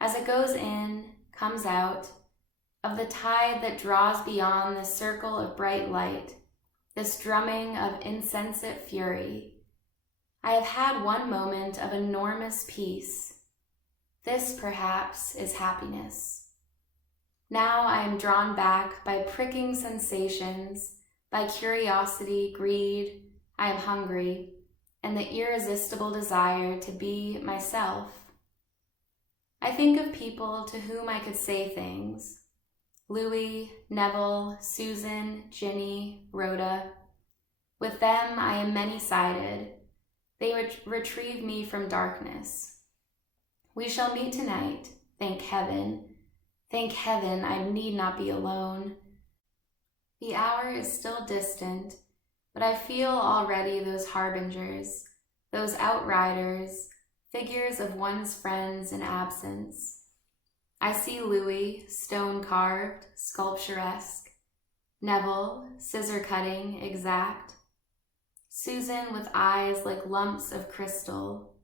as it goes in, comes out, of the tide that draws beyond the circle of bright light, this drumming of insensate fury. I have had one moment of enormous peace. This, perhaps, is happiness. Now I am drawn back by pricking sensations, by curiosity, greed, I am hungry, and the irresistible desire to be myself. I think of people to whom I could say things. Louis, Neville, Susan, Ginny, Rhoda. With them I am many-sided. They retrieve me from darkness. We shall meet tonight, thank heaven. Thank heaven I need not be alone. The hour is still distant, but I feel already those harbingers, those outriders, figures of one's friends in absence. I see Louis, stone-carved, sculpturesque, Neville, scissor-cutting, exact, Susan with eyes like lumps of crystal,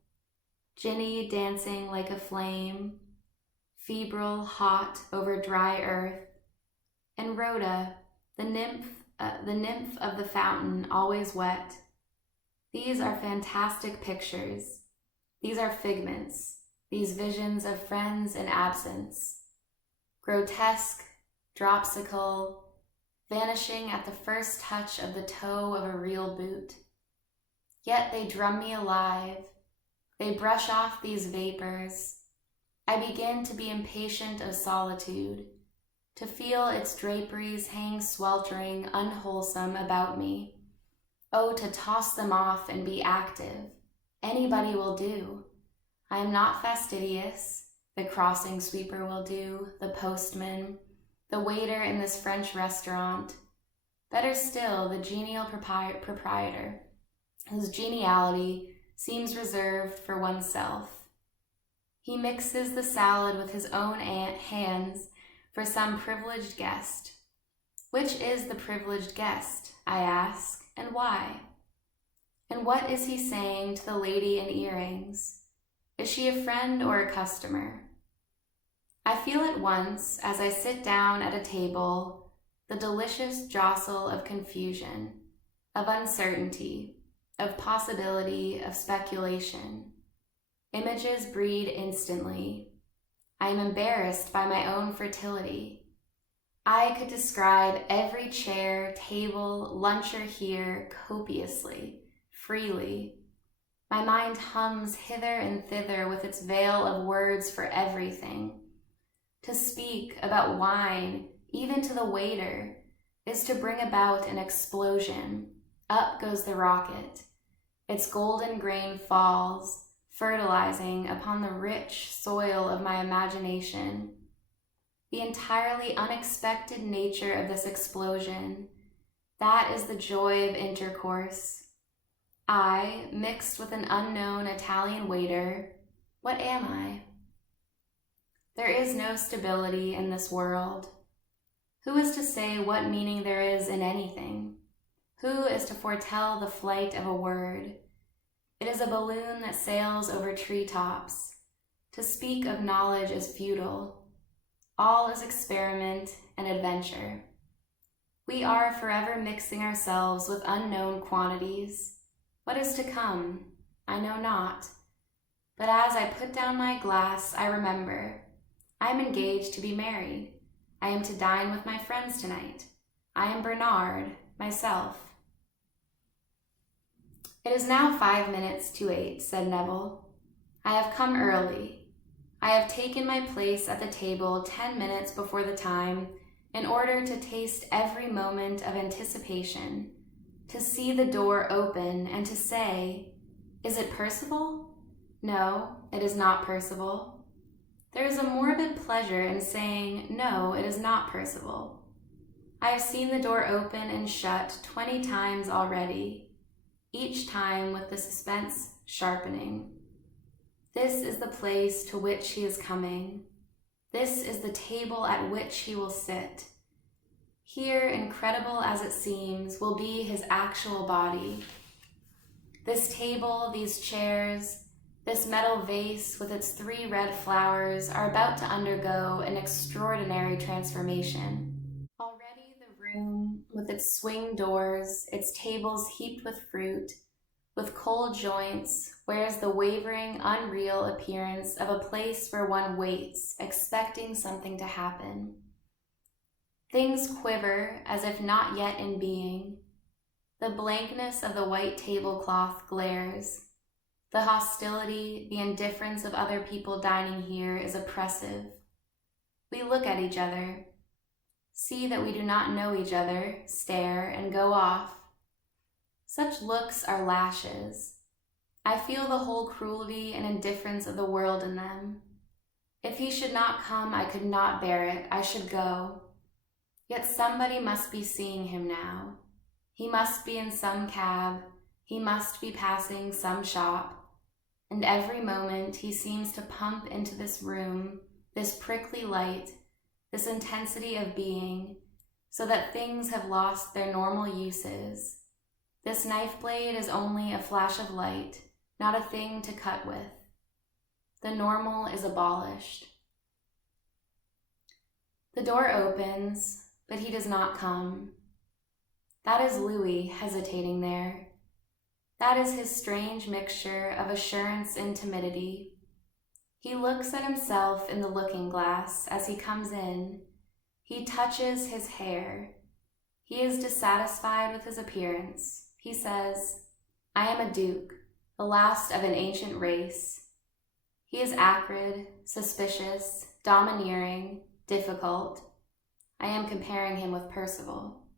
Ginny dancing like a flame, febrile, hot over dry earth, and Rhoda, the nymph of the fountain, always wet. These are fantastic pictures. These are figments. These visions of friends in absence, grotesque, dropsical, vanishing at the first touch of the toe of a real boot. Yet they drum me alive. They brush off these vapors. I begin to be impatient of solitude, to feel its draperies hang sweltering, unwholesome about me. Oh, to toss them off and be active. Anybody will do. I am not fastidious. The crossing sweeper will do, the postman, the waiter in this French restaurant. Better still, the genial proprietor, whose geniality seems reserved for oneself. He mixes the salad with his own hands for some privileged guest. Which is the privileged guest, I ask, and why? And what is he saying to the lady in earrings? Is she a friend or a customer? I feel at once, as I sit down at a table, the delicious jostle of confusion, of uncertainty, of possibility, of speculation. Images breed instantly. I am embarrassed by my own fertility. I could describe every chair, table, luncher here copiously, freely. My mind hums hither and thither with its veil of words for everything. To speak about wine, even to the waiter, is to bring about an explosion. Up goes the rocket. Its golden grain falls, fertilizing upon the rich soil of my imagination. The entirely unexpected nature of this explosion, that is the joy of intercourse. I, mixed with an unknown Italian waiter, what am I? There is no stability in this world. Who is to say what meaning there is in anything? Who is to foretell the flight of a word? It is a balloon that sails over treetops. To speak of knowledge is futile. All is experiment and adventure. We are forever mixing ourselves with unknown quantities. What is to come? I know not. But as I put down my glass, I remember. I am engaged to be married. I am to dine with my friends tonight. I am Bernard, myself. "It is now 5 minutes to 8, said Neville. "I have come early. I have taken my place at the table 10 minutes before the time in order to taste every moment of anticipation, to see the door open and to say, 'Is it Percival?' No, it is not Percival. There is a morbid pleasure in saying, 'No, it is not Percival.' I have seen the door open and shut 20 times already, each time with the suspense sharpening. This is the place to which he is coming. This is the table at which he will sit. Here, incredible as it seems, will be his actual body. This table, these chairs, this metal vase with its 3 red flowers are about to undergo an extraordinary transformation. Already the room, with its swing doors, its tables heaped with fruit, with cold joints, wears the wavering, unreal appearance of a place where one waits, expecting something to happen. Things quiver as if not yet in being. The blankness of the white tablecloth glares. The hostility, the indifference of other people dining here is oppressive. We look at each other, see that we do not know each other, stare, and go off. Such looks are lashes. I feel the whole cruelty and indifference of the world in them. If he should not come, I could not bear it. I should go. Yet somebody must be seeing him now. He must be in some cab. He must be passing some shop. And every moment he seems to pump into this room, this prickly light, this intensity of being, so that things have lost their normal uses. This knife blade is only a flash of light, not a thing to cut with. The normal is abolished. The door opens, but he does not come. That is Louis hesitating there. That is his strange mixture of assurance and timidity. He looks at himself in the looking glass as he comes in. He touches his hair. He is dissatisfied with his appearance. He says, "I am a duke, the last of an ancient race." He is acrid, suspicious, domineering, difficult. I am comparing him with Percival.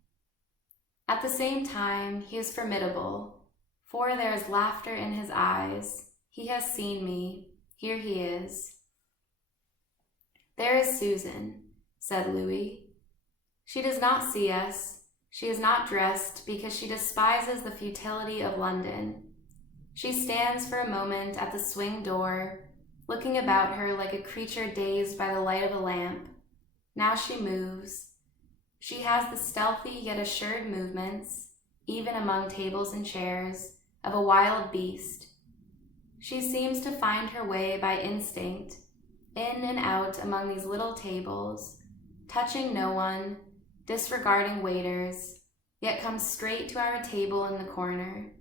At the same time, he is formidable, for there is laughter in his eyes. He has seen me. Here he is. "There is Susan," said Louis. "She does not see us. She is not dressed because she despises the futility of London. She stands for a moment at the swing door, looking about her like a creature dazed by the light of a lamp. Now she moves. She has the stealthy yet assured movements, even among tables and chairs, of a wild beast. She seems to find her way by instinct, in and out among these little tables, touching no one, disregarding waiters, yet comes straight to our table in the corner.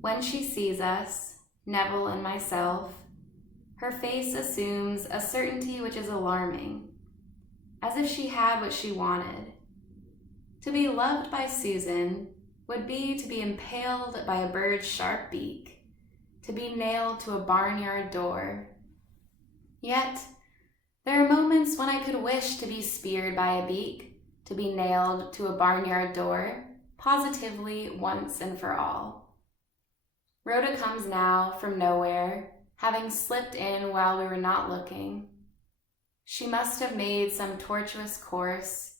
When she sees us, Neville and myself, her face assumes a certainty which is alarming, as if she had what she wanted. To be loved by Susan would be to be impaled by a bird's sharp beak, to be nailed to a barnyard door. Yet, there are moments when I could wish to be speared by a beak, to be nailed to a barnyard door, positively once and for all. Rhoda comes now from nowhere, having slipped in while we were not looking. She must have made some tortuous course,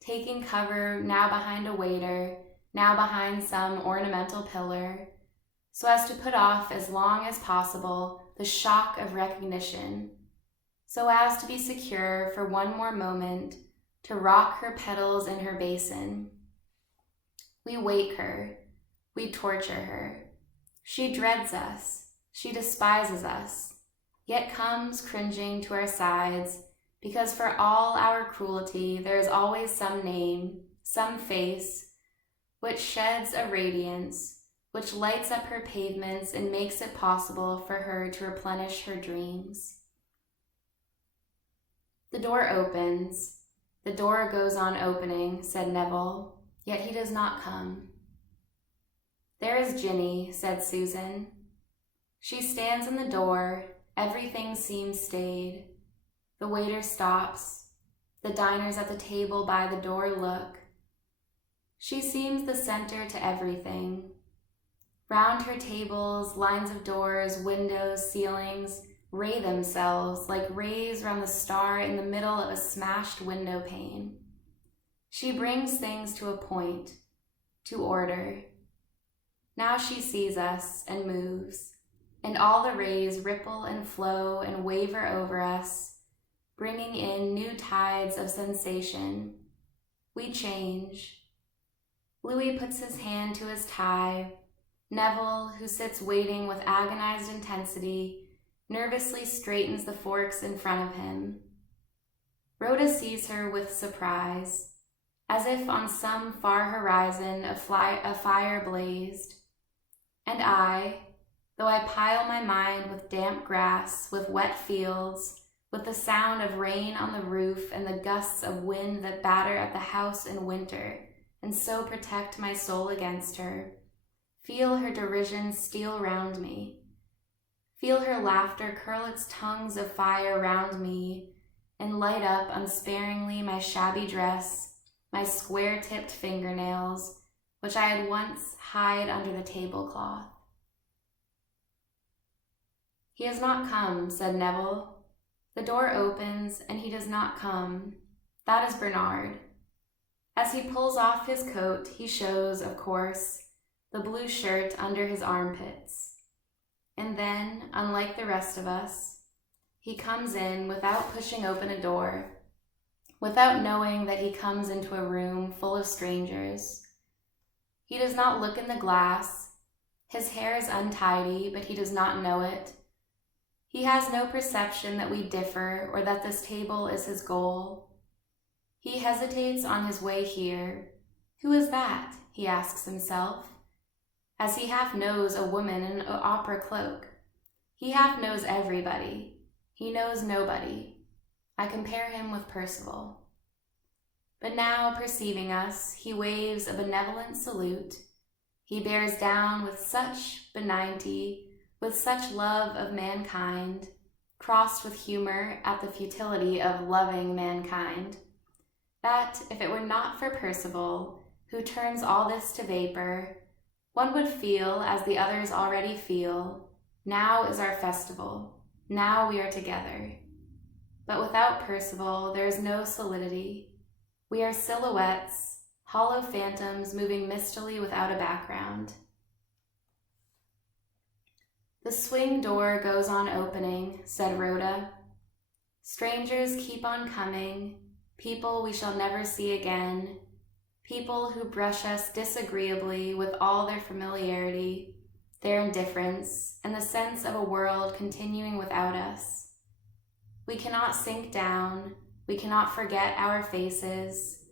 taking cover now behind a waiter, now behind some ornamental pillar, so as to put off as long as possible the shock of recognition, so as to be secure for one more moment to rock her petals in her basin. We wake her, we torture her. She dreads us, she despises us, yet comes cringing to our sides, because for all our cruelty there is always some name, some face, which sheds a radiance, which lights up her pavements and makes it possible for her to replenish her dreams. The door opens. "The door goes on opening," said Neville, yet he does not come. "There is Ginny," said Susan. She stands in the door. Everything seems staid. The waiter stops. The diners at the table by the door look. She seems the center to everything. Round her tables, lines of doors, windows, ceilings ray themselves like rays round the star in the middle of a smashed window pane. She brings things to a point, to order. Now she sees us and moves, and all the rays ripple and flow and waver over us, bringing in new tides of sensation. We change. Louis puts his hand to his tie. Neville, who sits waiting with agonized intensity, nervously straightens the forks in front of him. Rhoda sees her with surprise, as if on some far horizon a fire blazed. And I, though I pile my mind with damp grass, with wet fields, with the sound of rain on the roof and the gusts of wind that batter at the house in winter, and so protect my soul against her, feel her derision steal round me. Feel her laughter curl its tongues of fire round me and light up unsparingly my shabby dress, my square-tipped fingernails, which I had once hid under the tablecloth. "He has not come," said Neville. The door opens and he does not come. That is Bernard. As he pulls off his coat, he shows, of course, the blue shirt under his armpits. And then, unlike the rest of us, he comes in without pushing open a door, without knowing that he comes into a room full of strangers. He does not look in the glass. His hair is untidy, but he does not know it. He has no perception that we differ or that this table is his goal. He hesitates on his way here. Who is that? He asks himself, as he half knows a woman in an opera cloak. He half knows everybody. He knows nobody. I compare him with Percival. But now, perceiving us, he waves a benevolent salute. He bears down with such benignity, with such love of mankind, crossed with humor at the futility of loving mankind, that if it were not for Percival, who turns all this to vapor, one would feel, as the others already feel, now is our festival, now we are together. But without Percival, there is no solidity. We are silhouettes, hollow phantoms moving mistily without a background. "The swing door goes on opening," said Rhoda. "Strangers keep on coming, people we shall never see again, people who brush us disagreeably with all their familiarity, their indifference, and the sense of a world continuing without us. We cannot sink down, we cannot forget our faces.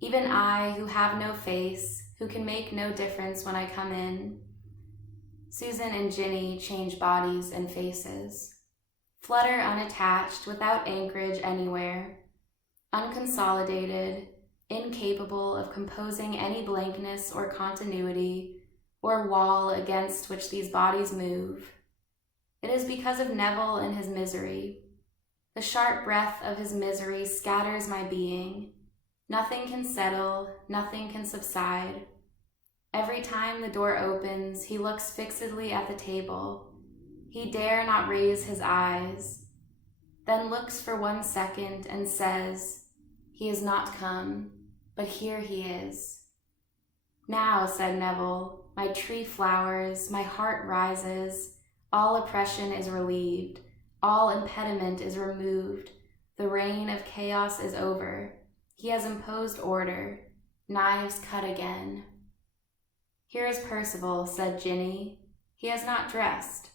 Even I, who have no face, who can make no difference when I come in." Susan and Ginny change bodies and faces, flutter unattached, without anchorage anywhere, unconsolidated, incapable of composing any blankness or continuity or wall against which these bodies move. It is because of Neville and his misery. The sharp breath of his misery scatters my being. Nothing can settle, nothing can subside. Every time the door opens, he looks fixedly at the table. He dare not raise his eyes, then looks for 1 second and says, "He has not come, but here he is." "Now," said Neville, "my tree flowers, my heart rises, all oppression is relieved, all impediment is removed, the reign of chaos is over, he has imposed order, knives cut again." "Here is Percival," said Ginny. "He has not dressed."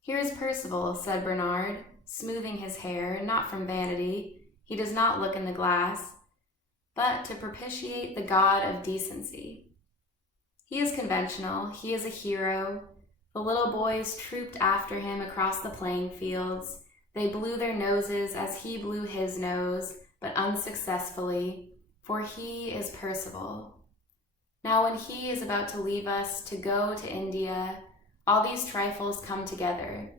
"Here is Percival," said Bernard, smoothing his hair, not from vanity, he does not look in the glass, but to propitiate the god of decency. He is conventional, he is a hero. The little boys trooped after him across the playing fields. They blew their noses as he blew his nose, but unsuccessfully, for he is Percival. Now when he is about to leave us to go to India, all these trifles come together.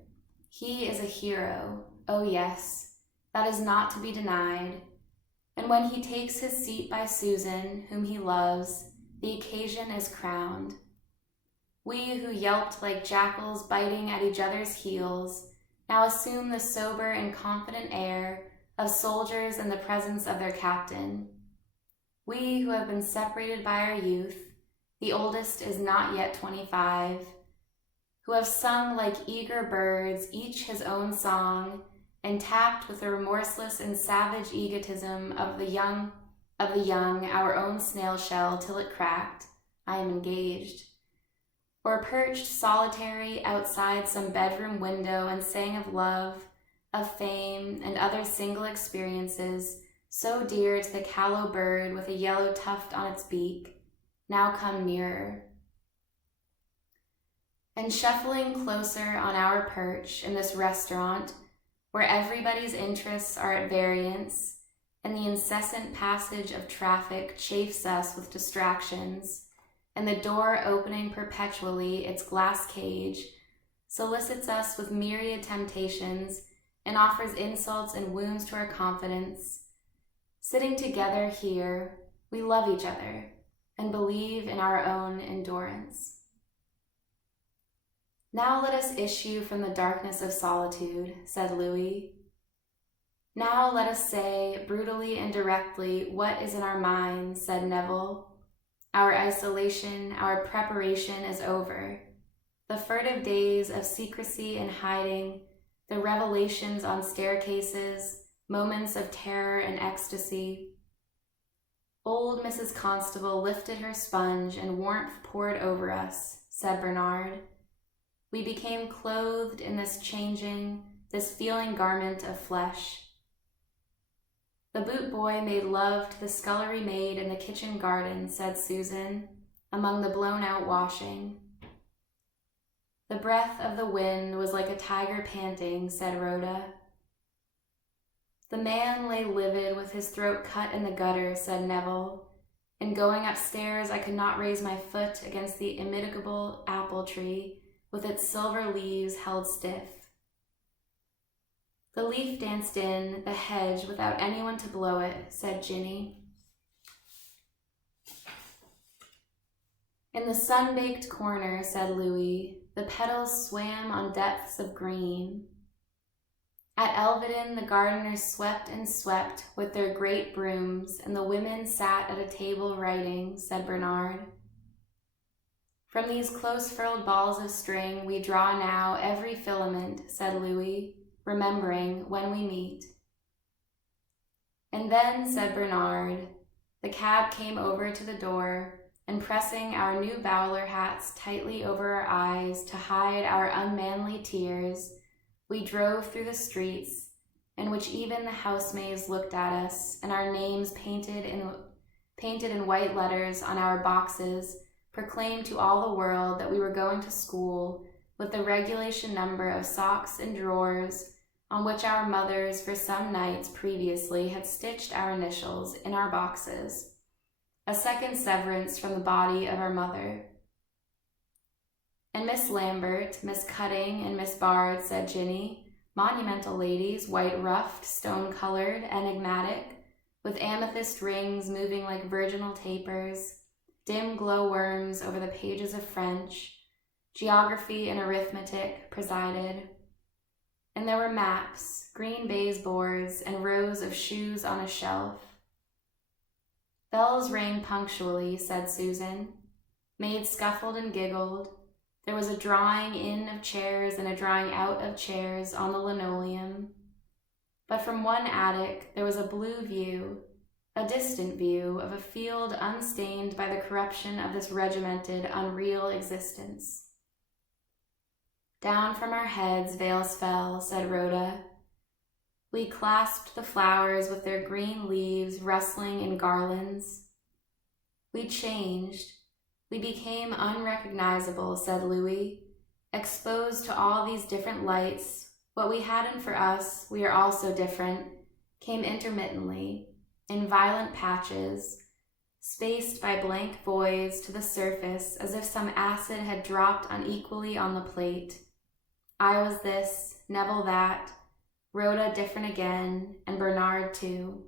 He is a hero, oh yes, that is not to be denied. And when he takes his seat by Susan, whom he loves, the occasion is crowned. We who yelped like jackals biting at each other's heels now assume the sober and confident air of soldiers in the presence of their captain. We who have been separated by our youth, the oldest is not yet 25, who have sung like eager birds, each his own song, and tapped with the remorseless and savage egotism of the young, our own snail shell till it cracked, I am engaged. Or perched solitary outside some bedroom window and sang of love, of fame, and other single experiences so dear to the callow bird with a yellow tuft on its beak, now come nearer. And shuffling closer on our perch in this restaurant, where everybody's interests are at variance, and the incessant passage of traffic chafes us with distractions, and the door opening perpetually its glass cage solicits us with myriad temptations and offers insults and wounds to our confidence. Sitting together here, we love each other and believe in our own endurance. Now let us issue from the darkness of solitude, said Louis. Now let us say, brutally and directly, what is in our minds, said Neville. Our isolation, our preparation is over. The furtive days of secrecy and hiding, the revelations on staircases, moments of terror and ecstasy. Old Mrs. Constable lifted her sponge and warmth poured over us, said Bernard. We became clothed in this changing, this feeling garment of flesh. The boot boy made love to the scullery maid in the kitchen garden, said Susan, among the blown-out washing. The breath of the wind was like a tiger panting, said Rhoda. The man lay livid with his throat cut in the gutter, said Neville, and going upstairs I could not raise my foot against the immitigable apple tree with its silver leaves held stiff. The leaf danced in the hedge without anyone to blow it, said Ginny. In the sun-baked corner, said Louis, the petals swam on depths of green. At Elvedon, the gardeners swept and swept with their great brooms, and the women sat at a table writing, said Bernard. From these close-furled balls of string we draw now every filament, said Louis, remembering when we meet. And then, said Bernard, the cab came over to the door, and pressing our new bowler hats tightly over our eyes to hide our unmanly tears, we drove through the streets, in which even the housemaids looked at us, and our names painted in white letters on our boxes proclaimed to all the world that we were going to school with the regulation number of socks and drawers on which our mothers for some nights previously had stitched our initials in our boxes, a second severance from the body of our mother. And Miss Lambert, Miss Cutting, and Miss Bard, said Ginny, monumental ladies, white-ruffed, stone-colored, enigmatic, with amethyst rings moving like virginal tapers, dim glow-worms over the pages of French, geography and arithmetic presided. And there were maps, green baize boards, and rows of shoes on a shelf. Bells rang punctually, said Susan. Maids scuffled and giggled. There was a drawing in of chairs and a drawing out of chairs on the linoleum. But from one attic there was a blue view, a distant view of a field unstained by the corruption of this regimented, unreal existence. Down from our heads veils fell, said Rhoda. We clasped the flowers with their green leaves rustling in garlands. We changed. We became unrecognizable, said Louis. Exposed to all these different lights, what we hadn't for us, we are all so different, came intermittently, in violent patches, spaced by blank voids to the surface as if some acid had dropped unequally on the plate. I was this, Neville that, Rhoda different again, and Bernard too.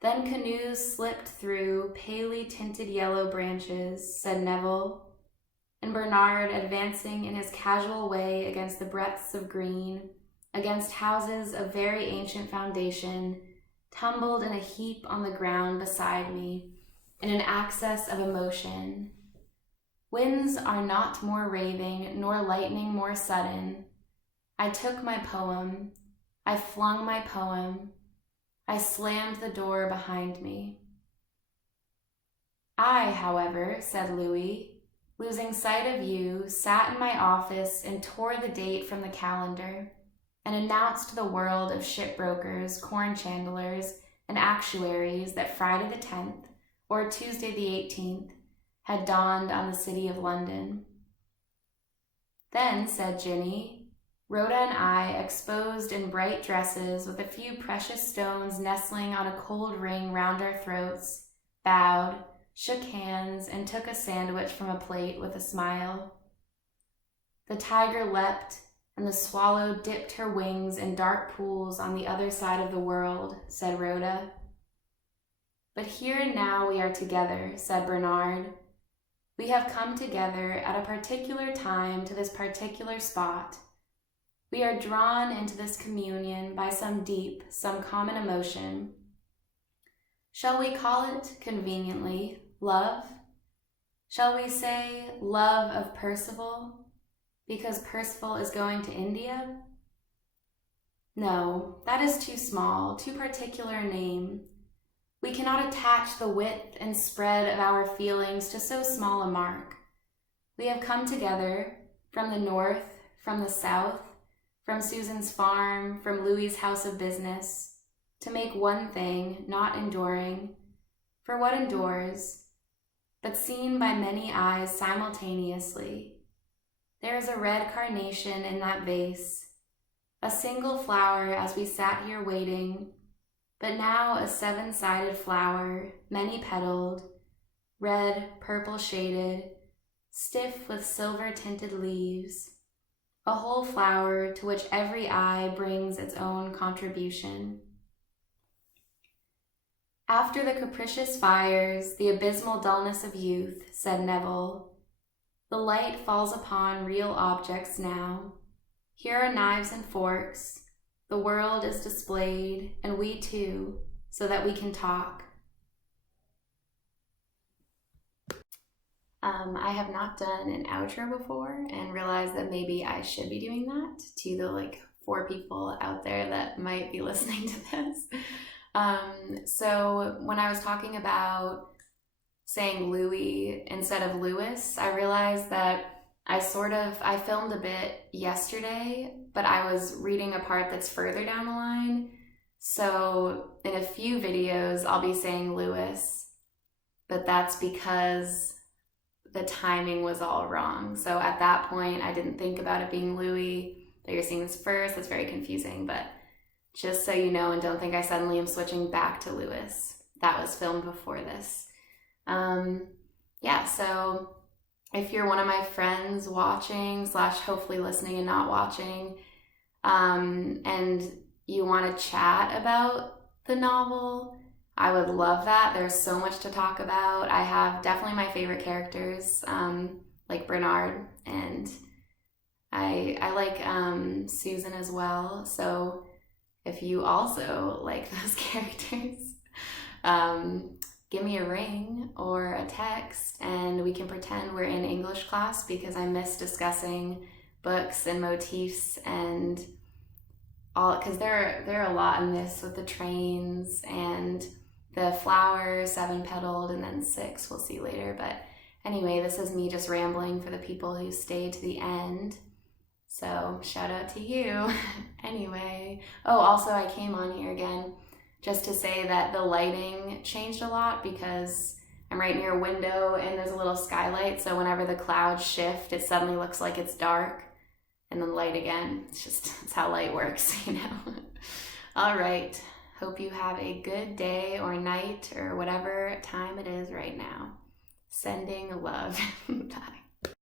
Then canoes slipped through palely tinted yellow branches, said Neville, and Bernard, advancing in his casual way against the breadths of green, against houses of very ancient foundation, tumbled in a heap on the ground beside me, in an access of emotion. Winds are not more raving, nor lightning more sudden. I took my poem. I flung my poem. I slammed the door behind me. I, however, said Louis, losing sight of you, sat in my office and tore the date from the calendar and announced to the world of shipbrokers, corn chandlers, and actuaries that Friday the 10th, or Tuesday the 18th, had dawned on the city of London. Then, said Ginny, Rhoda and I, exposed in bright dresses with a few precious stones nestling on a cold ring round our throats, bowed, shook hands, and took a sandwich from a plate with a smile. The tiger leapt, and the swallow dipped her wings in dark pools on the other side of the world, said Rhoda. But here and now we are together, said Bernard. We have come together at a particular time to this particular spot. We are drawn into this communion by some deep, some common emotion. Shall we call it, conveniently, love? Shall we say love of Percival, because Percival is going to India? No, that is too small, too particular a name. We cannot attach the width and spread of our feelings to so small a mark. We have come together from the north, from the south, from Susan's farm, from Louis's house of business, to make one thing, not enduring. For what endures, but seen by many eyes simultaneously. There is a red carnation in that vase, a single flower as we sat here waiting, but now a seven-sided flower, many-petaled, red, purple-shaded, stiff with silver-tinted leaves, a whole flower to which every eye brings its own contribution. After the capricious fires, the abysmal dullness of youth, said Neville, the light falls upon real objects now. Here are knives and forks. The world is displayed, and we too, so that we can talk. I have not done an outro before and realized that maybe I should be doing that to the 4 people out there that might be listening to this. So when I was talking about saying Louis instead of Lewis, I realized that I filmed a bit yesterday, but I was reading a part that's further down the line. So in a few videos, I'll be saying Lewis, but that's because the timing was all wrong. So at that point, I didn't think about it being Louis, but you're seeing this first. That's very confusing, but just so you know, and don't think I suddenly am switching back to Lewis. That was filmed before this. So if you're one of my friends watching / hopefully listening and not watching, and you want to chat about the novel, I would love that. There's so much to talk about. I have definitely my favorite characters, like Bernard, and I like Susan as well. So if you also like those characters, give me a ring or a text and we can pretend we're in English class, because I miss discussing books and motifs and all, because there are a lot in this with the trains and the flower, 7-petaled, and then 6, we'll see later. But anyway, this is me just rambling for the people who stay to the end. So shout out to you. Anyway, also I came on here again just to say that the lighting changed a lot because I'm right near a window and there's a little skylight. So whenever the clouds shift, it suddenly looks like it's dark and then light again. It's how light works, you know. All right. Hope you have a good day or night or whatever time it is right now. Sending love. Bye.